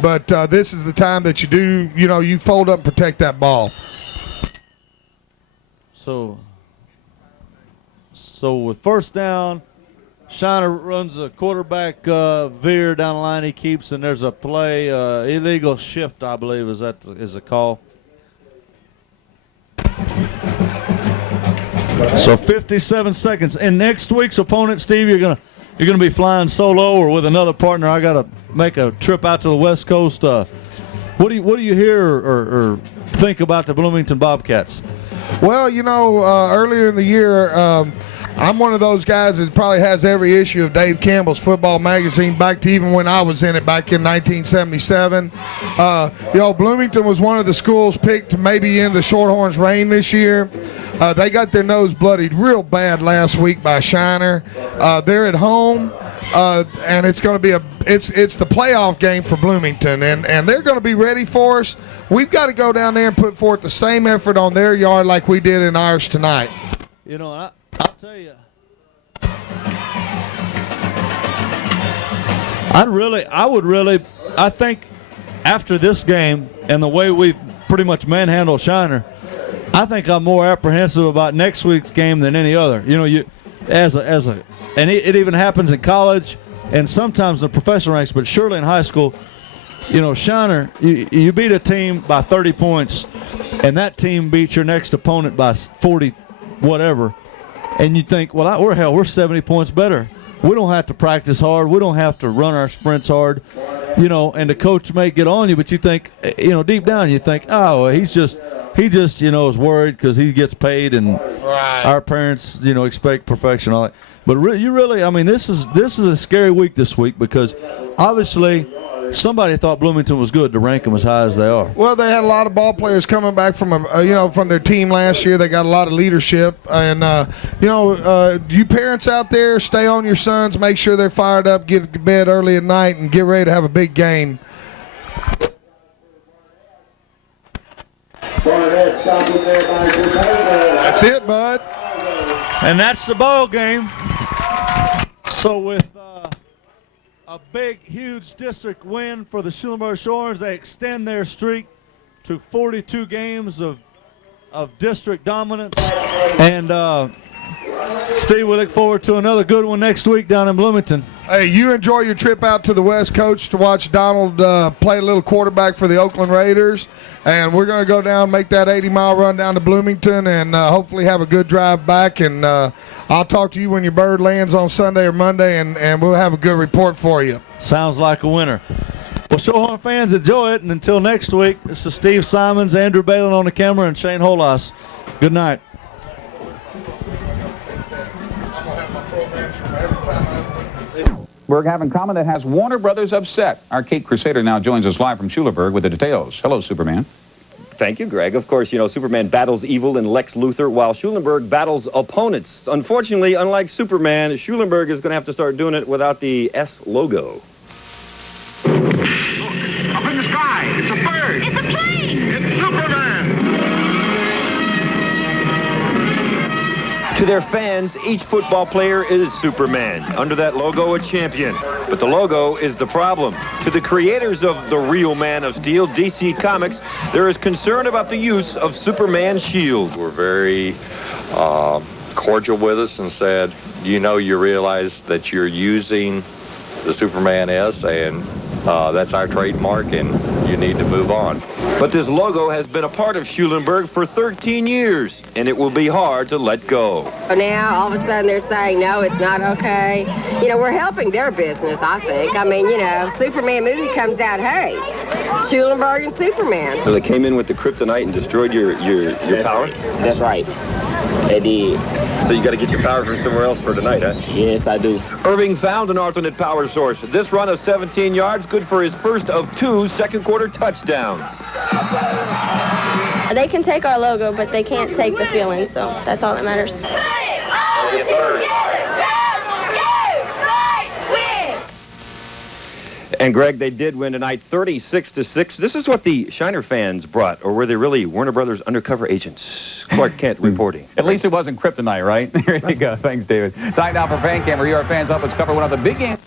But this is the time that you fold up and protect that ball. So with first down, Shiner runs a quarterback veer down the line he keeps, and there's a play, illegal shift, I believe is the call. So 57 seconds. And next week's opponent, Steve, you're gonna be flying solo or with another partner. I gotta make a trip out to the West Coast. What do you hear or think about the Bloomington Bobcats? Well, you know, earlier in the year, I'm one of those guys that probably has every issue of Dave Campbell's football magazine back to even when I was in it back in 1977. You know, Bloomington was one of the schools picked to maybe end the Shorthorns' reign this year. They got their nose bloodied real bad last week by Shiner. They're at home, and it's going to be it's the playoff game for Bloomington, and they're going to be ready for us. We've got to go down there and put forth the same effort on their yard like we did in ours tonight. You know, I'll tell you, I think after this game and the way we've pretty much manhandled Shiner, I think I'm more apprehensive about next week's game than any other. You know, and it even happens in college and sometimes in the professional ranks, but surely in high school. You know, Shiner, you beat a team by 30 points, and that team beats your next opponent by 40 whatever, and you think, well, we're 70 points better. We don't have to practice hard. We don't have to run our sprints hard, you know, and the coach may get on you, but you think, you know, deep down you think, oh, he just, you know, is worried because he gets paid and our parents, you know, expect perfection and all that. But I mean, this is a scary week this week because obviously somebody thought Bloomington was good to rank them as high as they are. Well, they had a lot of ball players coming back from from their team last year. They got a lot of leadership, and you parents out there, stay on your sons, make sure they're fired up, get to bed early at night, and get ready to have a big game. That's it, bud. And that's the ball game. So with a big, huge district win for the Schulenburg Shorthorns, they extend their streak to 42 games of district dominance. And Steve, we look forward to another good one next week down in Bloomington. Hey, you enjoy your trip out to the West Coast to watch Donald play a little quarterback for the Oakland Raiders. And we're going to go down, make that 80-mile run down to Bloomington, and hopefully have a good drive back. And I'll talk to you when your bird lands on Sunday or Monday, and we'll have a good report for you. Sounds like a winner. Well, Shorthorn fans, enjoy it. And until next week, this is Steve Simons, Andrew Balin on the camera, and Shane Holas. Good night. Having comment that has Warner Brothers upset. Our Kate Crusader now joins us live from Schulenburg with the details. Hello, Superman. Thank you, Greg. Of course, you know, Superman battles evil in Lex Luthor while Schulenburg battles opponents. Unfortunately, unlike Superman, Schulenburg is going to have to start doing it without the S logo. Look, up in the sky. It's a bird. It's a plane. It's Superman. To their fans, each football player is Superman. Under that logo, a champion. But the logo is the problem. To the creators of the real Man of Steel, DC Comics, there is concern about the use of Superman's shield. Were very cordial with us and said, you realize that you're using the Superman S, and that's our trademark, and you need to move on. But this logo has been a part of Schulenburg for 13 years, and it will be hard to let go. Now, all of a sudden, they're saying, no, it's not okay. You know, we're helping their business, I think. I mean, you know, Superman movie comes out, hey, Schulenburg and Superman. So they came in with the kryptonite and destroyed your power? That's right. They did. So you got to get your power from somewhere else for tonight, huh? Yes, I do. Irving found an alternate power source. This run of 17 yards, good for his first of 2 second-quarter touchdowns. They can take our logo, but they can't take the feeling, so that's all that matters. And Greg, they did win tonight, 36-6. This is what the Shiner fans brought, or were they really Warner Brothers undercover agents? Clark Kent reporting. At least it wasn't kryptonite, right? There you go. Thanks, David. Time now for Fan Cam, where your fans help us cover one of the big games.